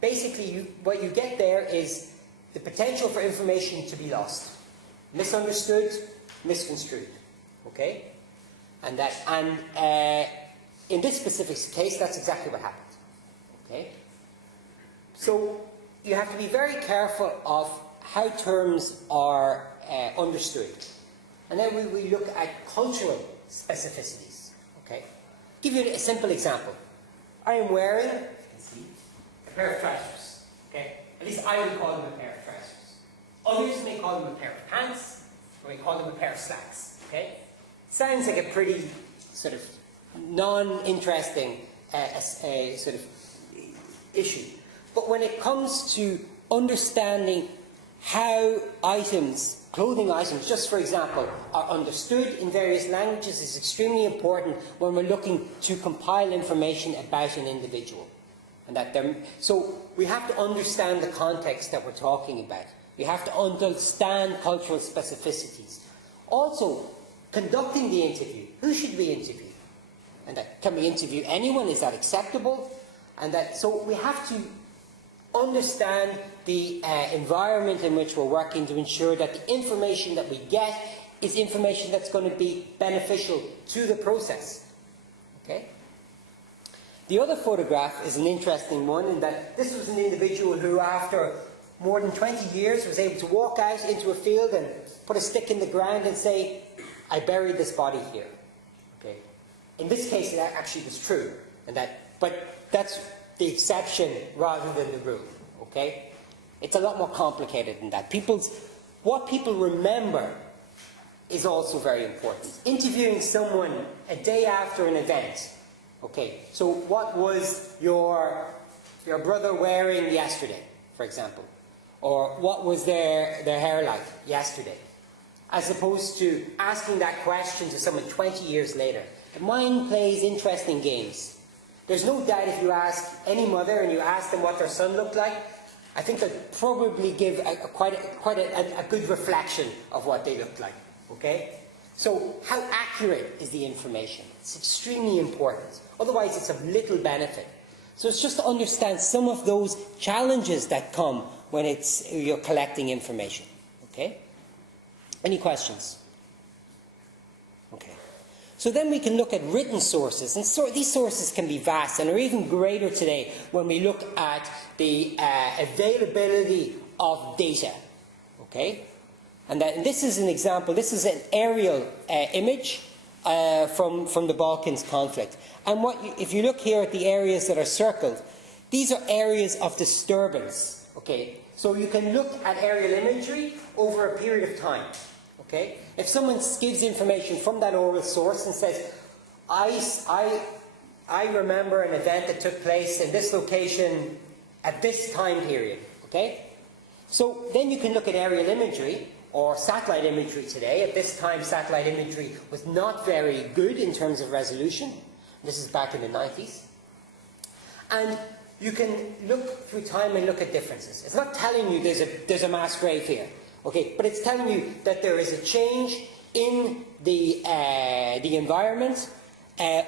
basically what you get there is the potential for information to be lost. Misunderstood, misconstrued. Okay? And in this specific case, that's exactly what happened. Okay? So you have to be very careful of how terms are understood. And then we look at cultural specificities. Okay? Give you a simple example. I am wearing, as you can see, a pair of trousers. Okay? At least I would call them a pair of trousers. Others may call them a pair of pants, or may call them a pair of slacks. Okay? Sounds like a pretty sort of non-interesting sort of issue. But when it comes to understanding how items, clothing items, just for example, are understood in various languages is extremely important when we're looking to compile information about an individual. So we have to understand the context that we're talking about. We have to understand cultural specificities. Also, conducting the interview. Who should we interview? And can we interview anyone? Is that acceptable? So we have to understand the environment in which we're working to ensure that the information that we get is information that's going to be beneficial to the process. Okay? The other photograph is an interesting one in that this was an individual who, after more than 20 years, was able to walk out into a field and put a stick in the ground and say, I buried this body here. Okay. In this case, it actually was true, but that's the exception rather than the rule. Okay. It's a lot more complicated than that. What people remember is also very important. Interviewing someone a day after an event. Okay, so what was your brother wearing yesterday, for example? Or what was their hair like yesterday? As opposed to asking that question to someone 20 years later. The mind plays interesting games. There's no doubt if you ask any mother and you ask them what their son looked like, I think they'll probably give quite a good reflection of what they looked like. Okay? So how accurate is the information? It's extremely important. Otherwise it's of little benefit. So it's just to understand some of those challenges that come when you're collecting information. Okay? Any questions? Okay. So then we can look at written sources, and these sources can be vast and are even greater today when we look at the availability of data. Okay? And this is an example. This is an aerial image from the Balkans conflict. And if you look here at the areas that are circled, these are areas of disturbance. Okay, so you can look at aerial imagery over a period of time. Okay, if someone gives information from that oral source and says, I remember an event that took place in this location at this time period. Okay, so then you can look at aerial imagery or satellite imagery today. At this time, satellite imagery was not very good in terms of resolution. This is back in the 90s. And you can look through time and look at differences. It's not telling you there's a mass grave here, okay, but it's telling you that there is a change in the environment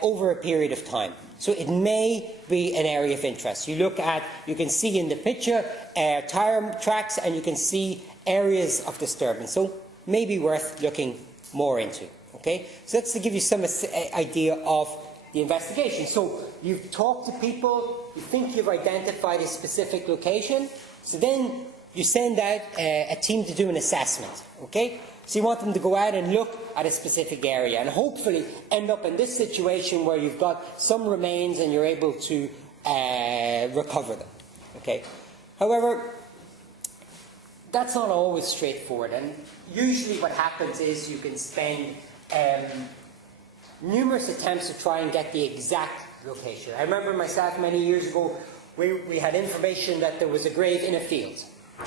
over a period of time. So it may be an area of interest. You can see in the picture tire tracks, and you can see areas of disturbance. So maybe worth looking more into. Okay, so that's to give you some idea of the investigation. So you've talked to people, you think you've identified a specific location, so then you send out a team to do an assessment. Okay, so you want them to go out and look at a specific area and hopefully end up in this situation where you've got some remains and you're able to recover them. Okay, however, that's not always straightforward, and usually what happens is you can spend numerous attempts to try and get the exact location. I remember myself many years ago, we had information that there was a grave in a field.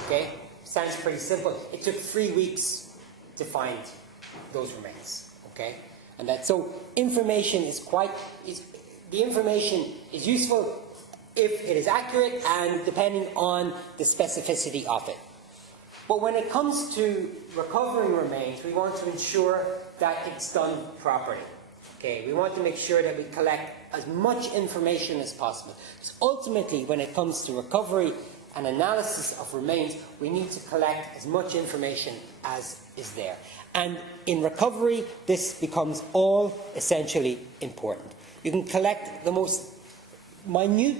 Okay, sounds pretty simple. It took 3 weeks to find those remains. Okay, and so information the information is useful if it is accurate and depending on the specificity of it. But when it comes to recovering remains, we want to ensure that it's done properly. Okay, we want to make sure that we collect as much information as possible. So ultimately, when it comes to recovery and analysis of remains, we need to collect as much information as is there. And in recovery, this becomes all essentially important. You can collect the most minute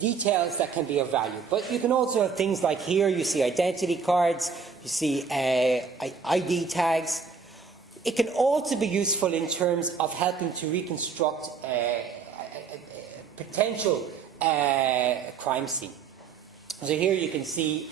details that can be of value. But you can also have things like here, you see identity cards, you see ID tags. It can also be useful in terms of helping to reconstruct a potential crime scene. So here you can see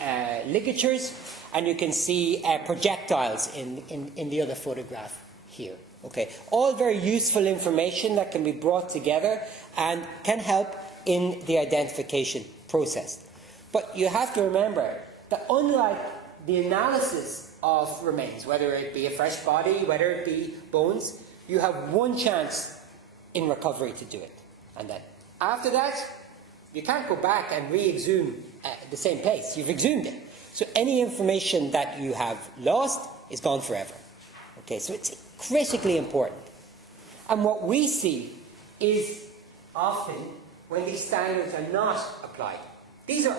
ligatures, and you can see projectiles in the other photograph here. Okay, all very useful information that can be brought together and can help in the identification process. But you have to remember that unlike the analysis of remains, whether it be a fresh body, whether it be bones, you have one chance in recovery to do it. And then after that, you can't go back and re-exhume the same place. You've exhumed it. So any information that you have lost is gone forever. Okay, so it's critically important. And what we see is often when these standards are not applied. These are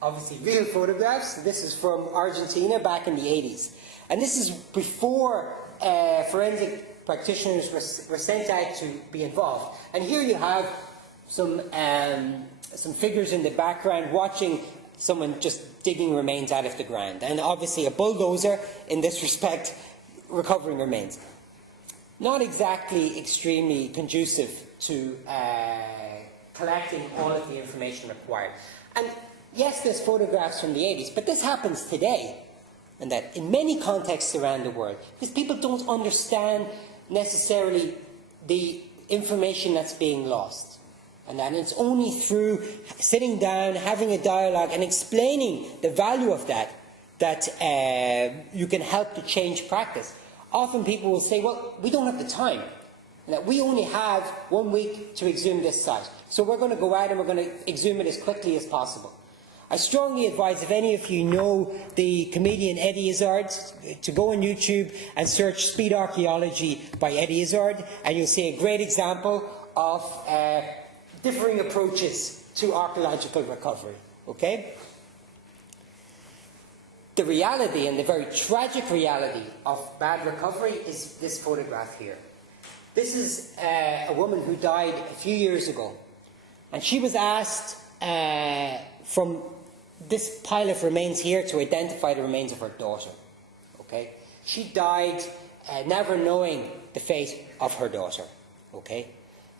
obviously real photographs. This is from Argentina back in the 80s. And this is before forensic practitioners were sent out to be involved. And here you have some figures in the background watching someone just digging remains out of the ground, and obviously a bulldozer in this respect recovering remains. Not exactly extremely conducive to collecting all of the information required. And yes, there's photographs from the 80s, but this happens today, and that in many contexts around the world, because people don't understand necessarily the information that's being lost. And that it's only through sitting down, having a dialogue, and explaining the value of that you can help to change practice. Often people will say, well, we don't have the time. And that we only have 1 week to exhume this site. So we're going to go out and we're going to exhume it as quickly as possible. I strongly advise, if any of you know the comedian Eddie Izzard, to go on YouTube and search Speed Archaeology by Eddie Izzard, and you'll see a great example of differing approaches to archaeological recovery. Okay? The reality, and the very tragic reality of bad recovery, is this photograph here. This is a woman who died a few years ago, and she was asked from this pile of remains here to identify the remains of her daughter. Okay? She died never knowing the fate of her daughter. Okay?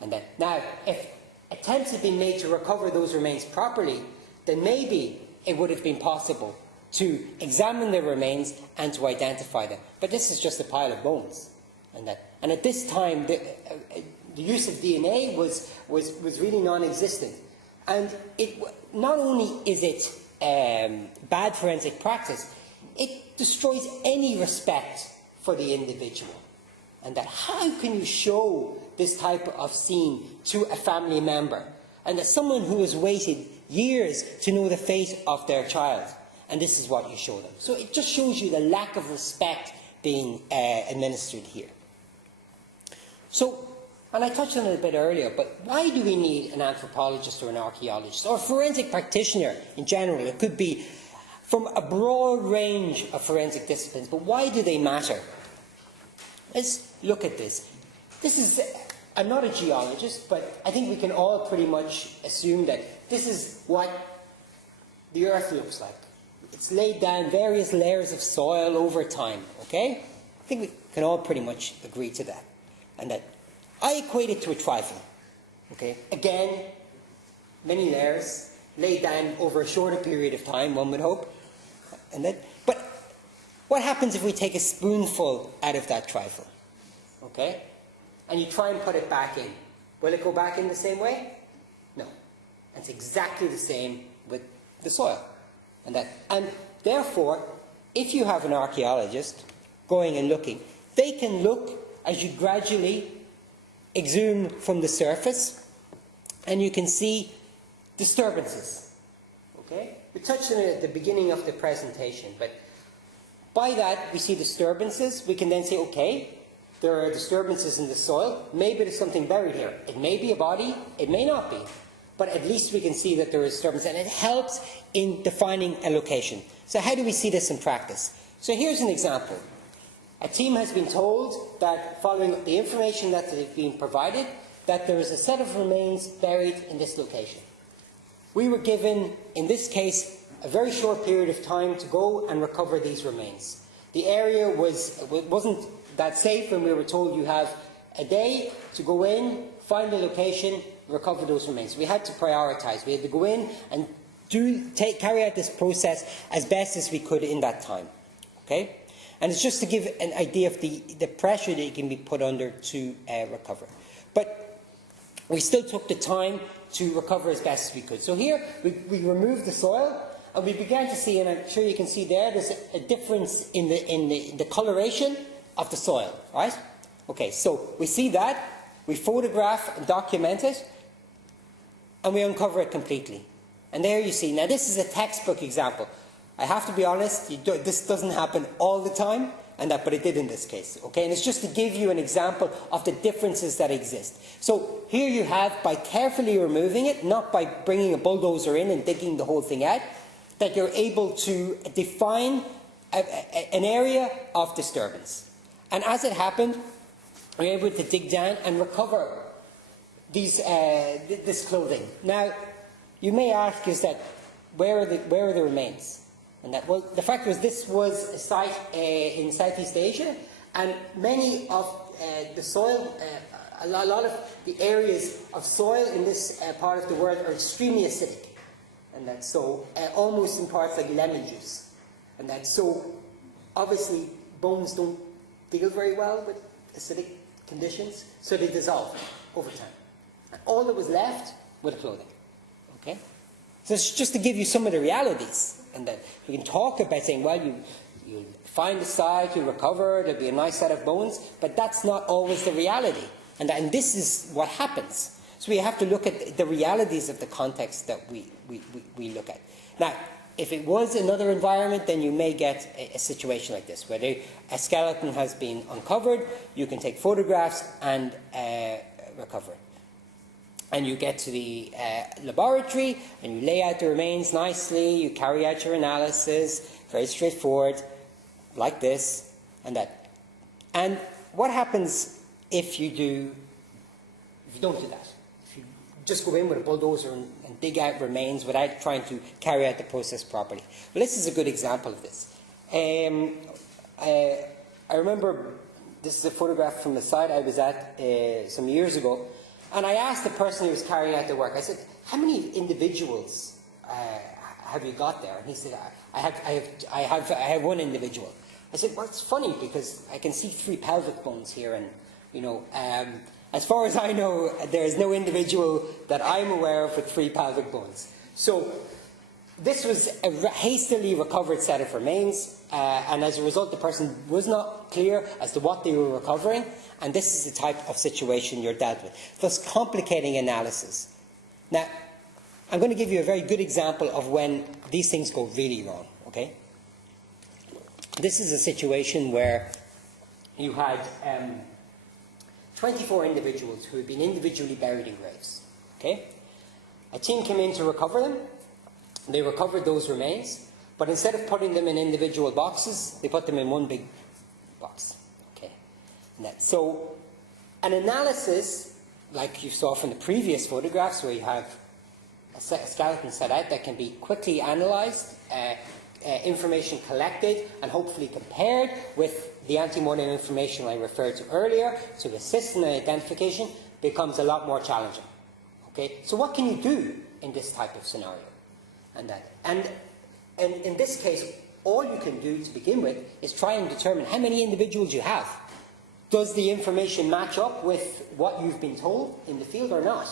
And then, now, if attempts had been made to recover those remains properly, then maybe it would have been possible to examine the remains and to identify them. But this is just a pile of bones. And at this time, the use of DNA was really non-existent. And not only is it bad forensic practice, it destroys any respect for the individual. And that how can you show this type of scene to a family member? And that someone who has waited years to know the fate of their child, and this is what you show them. So it just shows you the lack of respect being administered here. So, and I touched on it a bit earlier, but why do we need an anthropologist or an archaeologist, or a forensic practitioner in general? It could be from a broad range of forensic disciplines, but why do they matter? Let's look at this. I'm not a geologist, but I think we can all pretty much assume that this is what the Earth looks like. It's laid down various layers of soil over time, okay? I think we can all pretty much agree to that. And that I equate it to a trifle, okay? Again, many layers laid down over a shorter period of time, one would hope. But what happens if we take a spoonful out of that trifle, okay? And you try and put it back in. Will it go back in the same way? No. It's exactly the same with the soil. And therefore, if you have an archaeologist going and looking, they can look as you gradually exhume from the surface, and you can see disturbances. Okay? We touched on it at the beginning of the presentation, but by that we see disturbances. We can then say, okay, there are disturbances in the soil. Maybe there's something buried here. It may be a body, it may not be. But at least we can see that there is disturbance, and it helps in defining a location. So how do we see this in practice? So here's an example. A team has been told that, following the information that has been provided, that there is a set of remains buried in this location. We were given, in this case, a very short period of time to go and recover these remains. The area wasn't that safe, and we were told you have a day to go in, find the location, recover those remains. We had to prioritise. We had to go in and carry out this process as best as we could in that time. Okay? And it's just to give an idea of the pressure that you can be put under to recover. But we still took the time to recover as best as we could. So here we removed the soil, and we began to see, and I'm sure you can see there's a difference in the coloration of the soil, right? Okay, so we see that, we photograph and document it, and we uncover it completely. And there you see. Now this is a textbook example. I have to be honest, this doesn't happen all the time, but it did in this case. Okay, and it's just to give you an example of the differences that exist. So here you have, by carefully removing it, not by bringing a bulldozer in and digging the whole thing out, that you're able to define an area of disturbance. And as it happened, we're able to dig down and recover this clothing. Now, you may ask, is that where are the remains? And that, well, the fact was this was a site in Southeast Asia, and many of the soil, a lot of the areas of soil in this part of the world are extremely acidic, and that so almost in parts like lemon juice, and that so obviously bones don't deal very well with acidic conditions, so they dissolve over time. And all that was left were the clothing. Okay, so it's just to give you some of the realities. And that we can talk about saying, well, you find the site, you recover, there'll be a nice set of bones, but that's not always the reality. And this is what happens. So we have to look at the realities of the context that we look at. Now, if it was another environment, then you may get a situation like this, where a skeleton has been uncovered, you can take photographs and recover it. And you get to the laboratory, and you lay out the remains nicely, you carry out your analysis, very straightforward, like this, and that. And what happens if you don't do that? If you just go in with a bulldozer and dig out remains without trying to carry out the process properly? Well, this is a good example of this. I remember, this is a photograph from the site I was at some years ago. And I asked the person who was carrying out the work, I said, how many individuals have you got there? And he said, I have one individual. I said, well, it's funny because I can see 3 pelvic bones here, and, you know, as far as I know, there is no individual that I'm aware of with 3 pelvic bones. So this was a hastily recovered set of remains, and as a result, the person was not clear as to what they were recovering. And this is the type of situation you're dealt with, thus complicating analysis. Now, I'm going to give you a very good example of when these things go really wrong. Okay? This is a situation where you had 24 individuals who had been individually buried in graves. Okay? A team came in to recover them. They recovered those remains, but instead of putting them in individual boxes, they put them in one big box. So an analysis, like you saw from the previous photographs, where you have a skeleton set out that can be quickly analysed, information collected and hopefully compared with the ante-mortem information I referred to earlier to assist in the identification, becomes a lot more challenging. Okay? So what can you do in this type of scenario? And in this case, all you can do to begin with is try and determine how many individuals you have. Does the information match up with what you've been told in the field or not?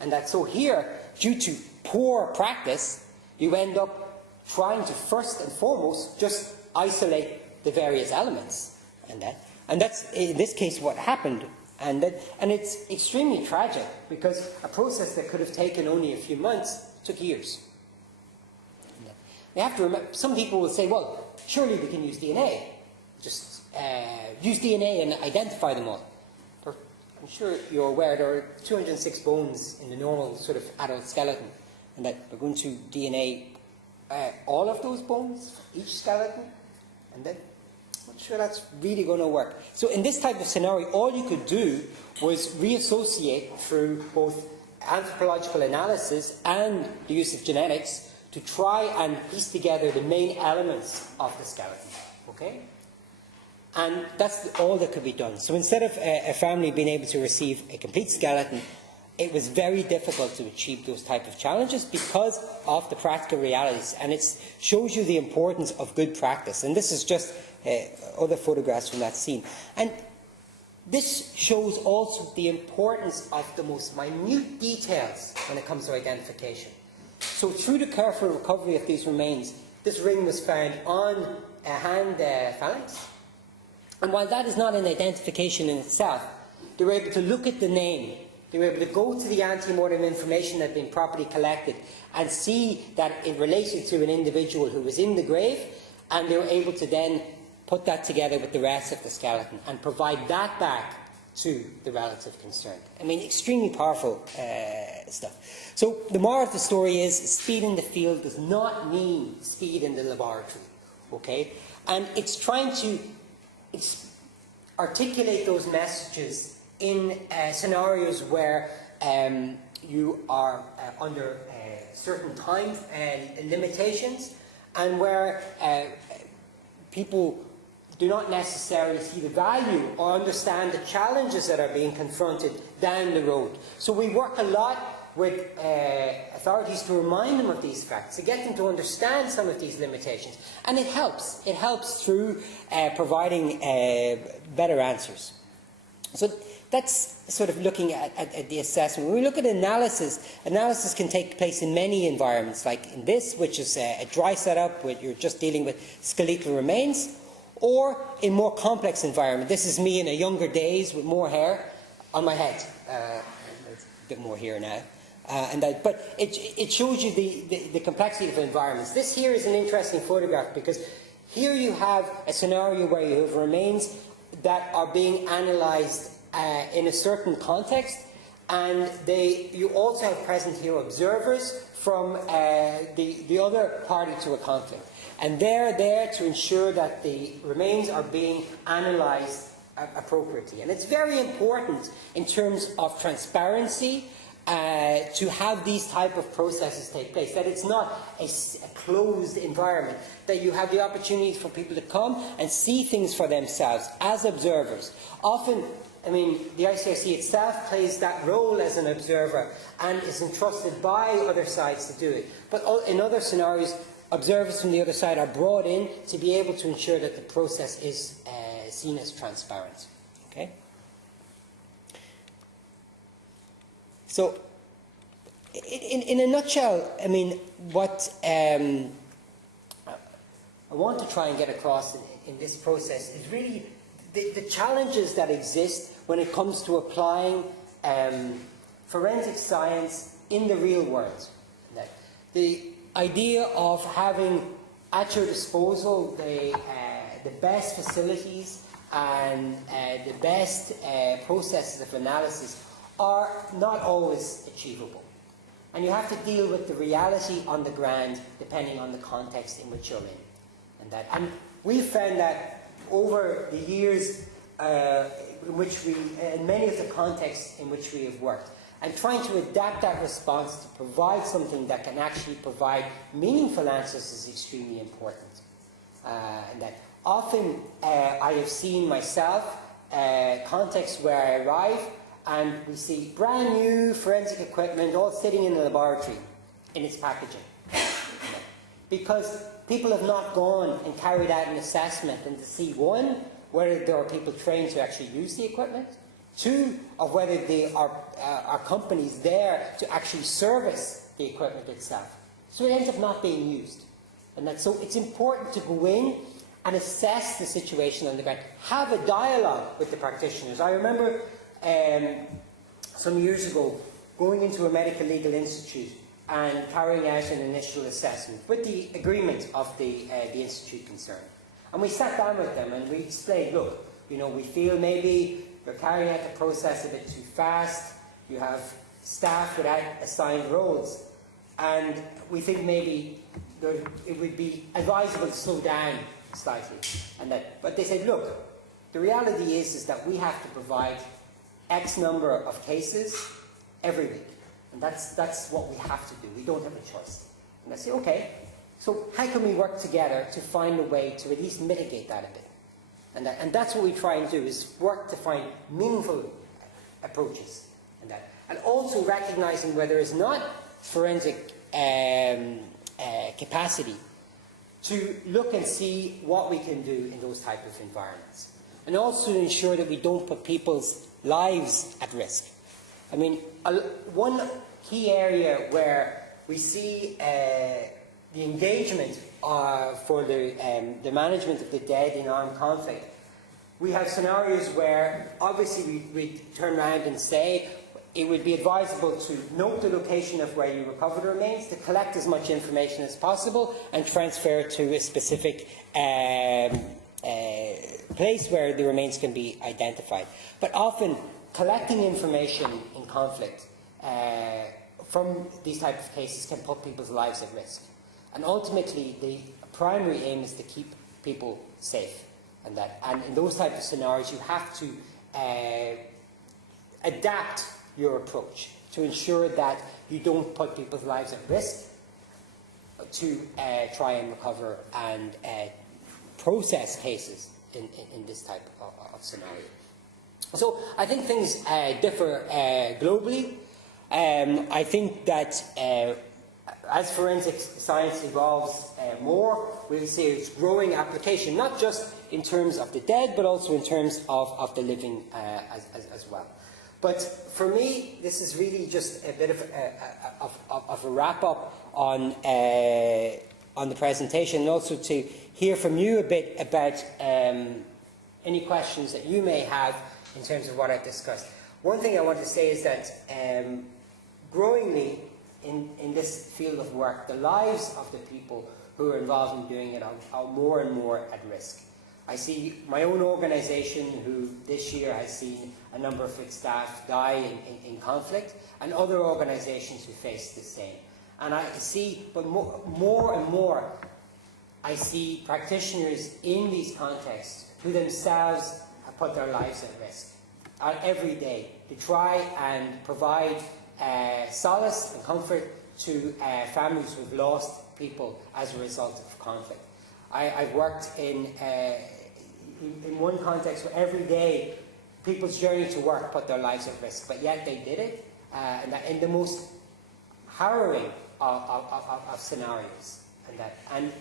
And so here, due to poor practice, you end up trying to first and foremost just isolate the various elements. And that's in this case what happened. And it's extremely tragic, because a process that could have taken only a few months took years. You have to remember, some people will say, well, surely we can use DNA. Just use DNA and identify them all. I'm sure you're aware there are 206 bones in the normal sort of adult skeleton, and that we're going to DNA all of those bones, each skeleton, and then I'm not sure that's really going to work. So in this type of scenario, all you could do was reassociate through both anthropological analysis and the use of genetics to try and piece together the main elements of the skeleton. Okay? And that's all that could be done. So instead of a family being able to receive a complete skeleton, it was very difficult to achieve those type of challenges because of the practical realities. And it shows you the importance of good practice. And this is just other photographs from that scene. And this shows also the importance of the most minute details when it comes to identification. So through the careful recovery of these remains, this ring was found on a hand phalanx. And while that is not an identification in itself, they were able to look at the name. They were able to go to the ante-mortem information that had been properly collected and see that it related to an individual who was in the grave, and they were able to then put that together with the rest of the skeleton and provide that back to the relative concerned. I mean, extremely powerful stuff. So the moral of the story is speed in the field does not mean speed in the laboratory. Okay? And it's trying to articulate those messages in scenarios where you are under certain time limitations, and where people do not necessarily see the value or understand the challenges that are being confronted down the road. So we work a lot with authorities to remind them of these facts, to get them to understand some of these limitations. And it helps. It helps through providing better answers. So that's sort of looking at the assessment. When we look at analysis, analysis can take place in many environments, like in this, which is a dry setup where you're just dealing with skeletal remains, or in more complex environment. This is me in a younger days with more hair on my head. There's a bit more here now. But it shows you the complexity of environments. This here is an interesting photograph because here you have a scenario where you have remains that are being analysed in a certain context, and you also have present here observers from the other party to a conflict. And they're there to ensure that the remains are being analysed appropriately. And it's very important in terms of transparency to have these type of processes take place, that it's not a closed environment, that you have the opportunity for people to come and see things for themselves as observers. Often, I mean, the ICRC itself plays that role as an observer and is entrusted by other sides to do it. But in other scenarios, observers from the other side are brought in to be able to ensure that the process is seen as transparent. Okay? So, in a nutshell, I mean, what I want to try and get across in this process is really the challenges that exist when it comes to applying forensic science in the real world. The idea of having at your disposal the best facilities and the best processes of analysis are not always achievable. And you have to deal with the reality on the ground depending on the context in which you're in. And we've found that over the years in many of the contexts in which we have worked, and trying to adapt that response to provide something that can actually provide meaningful answers is extremely important. And that often I have seen myself contexts where I arrive and we see brand new forensic equipment all sitting in the laboratory in its packaging. Because people have not gone and carried out an assessment and to see, one, whether there are people trained to actually use the equipment, two, of whether there are companies there to actually service the equipment itself. So it ends up not being used. So it's important to go in and assess the situation on the ground. Have a dialogue with the practitioners. I remember some years ago going into a medical legal institute and carrying out an initial assessment with the agreement of the institute concerned. And we sat down with them and we explained, look, we feel maybe you're carrying out the process a bit too fast, you have staff without assigned roles, and we think maybe it would be advisable to slow down slightly. But they said, look, the reality is that we have to provide X number of cases every week. And that's what we have to do. We don't have a choice. And I say, okay, so how can we work together to find a way to at least mitigate that a bit? And that's what we try and do, is work to find meaningful approaches. And also recognizing where there is not forensic capacity to look and see what we can do in those type of environments. And also to ensure that we don't put people's lives at risk. I mean, one key area where we see the engagement for the management of the dead in armed conflict, we have scenarios where obviously we turn around and say it would be advisable to note the location of where you recover the remains, to collect as much information as possible and transfer to a specific place where the remains can be identified. But often collecting information in conflict from these types of cases can put people's lives at risk. And ultimately, the primary aim is to keep people safe. And in those types of scenarios, you have to adapt your approach. to ensure that you don't put people's lives at risk to try and recover and process cases in this type of scenario. So I think things differ globally. I think that as forensic science evolves more, we'll see its growing application, not just in terms of the dead, but also in terms of the living as well. But for me, this is really just a bit of a wrap-up on the presentation, and also to hear from you a bit about any questions that you may have in terms of what I've discussed. One thing I want to say is that growingly in this field of work, the lives of the people who are involved in doing it are more and more at risk. I see my own organisation, who this year has seen a number of its staff die in conflict, and other organisations who face the same. And I see, but more and more, I see practitioners in these contexts who themselves have put their lives at risk every day to try and provide solace and comfort to families who have lost people as a result of conflict. I've worked in one context where every day people's journey to work put their lives at risk, but yet they did it in the most harrowing of scenarios. And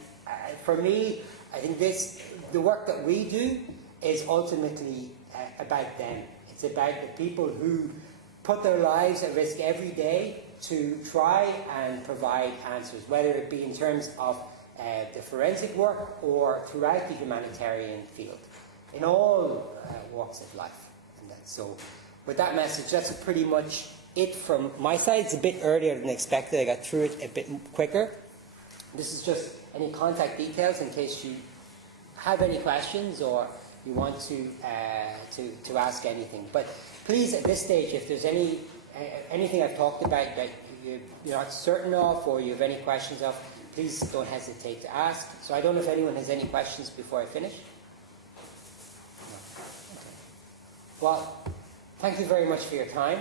for me, I think the work that we do is ultimately about them. It's about the people who put their lives at risk every day to try and provide answers, whether it be in terms of the forensic work or throughout the humanitarian field, in all walks of life. So with that message, that's pretty much it from my side. It's a bit earlier than expected. I got through it a bit quicker. This is just any contact details in case you have any questions or you want to ask anything. But please, at this stage, if there's anything I've talked about that you're not certain of or you have any questions of, please don't hesitate to ask. So I don't know if anyone has any questions before I finish. No. Okay. Well, thank you very much for your time.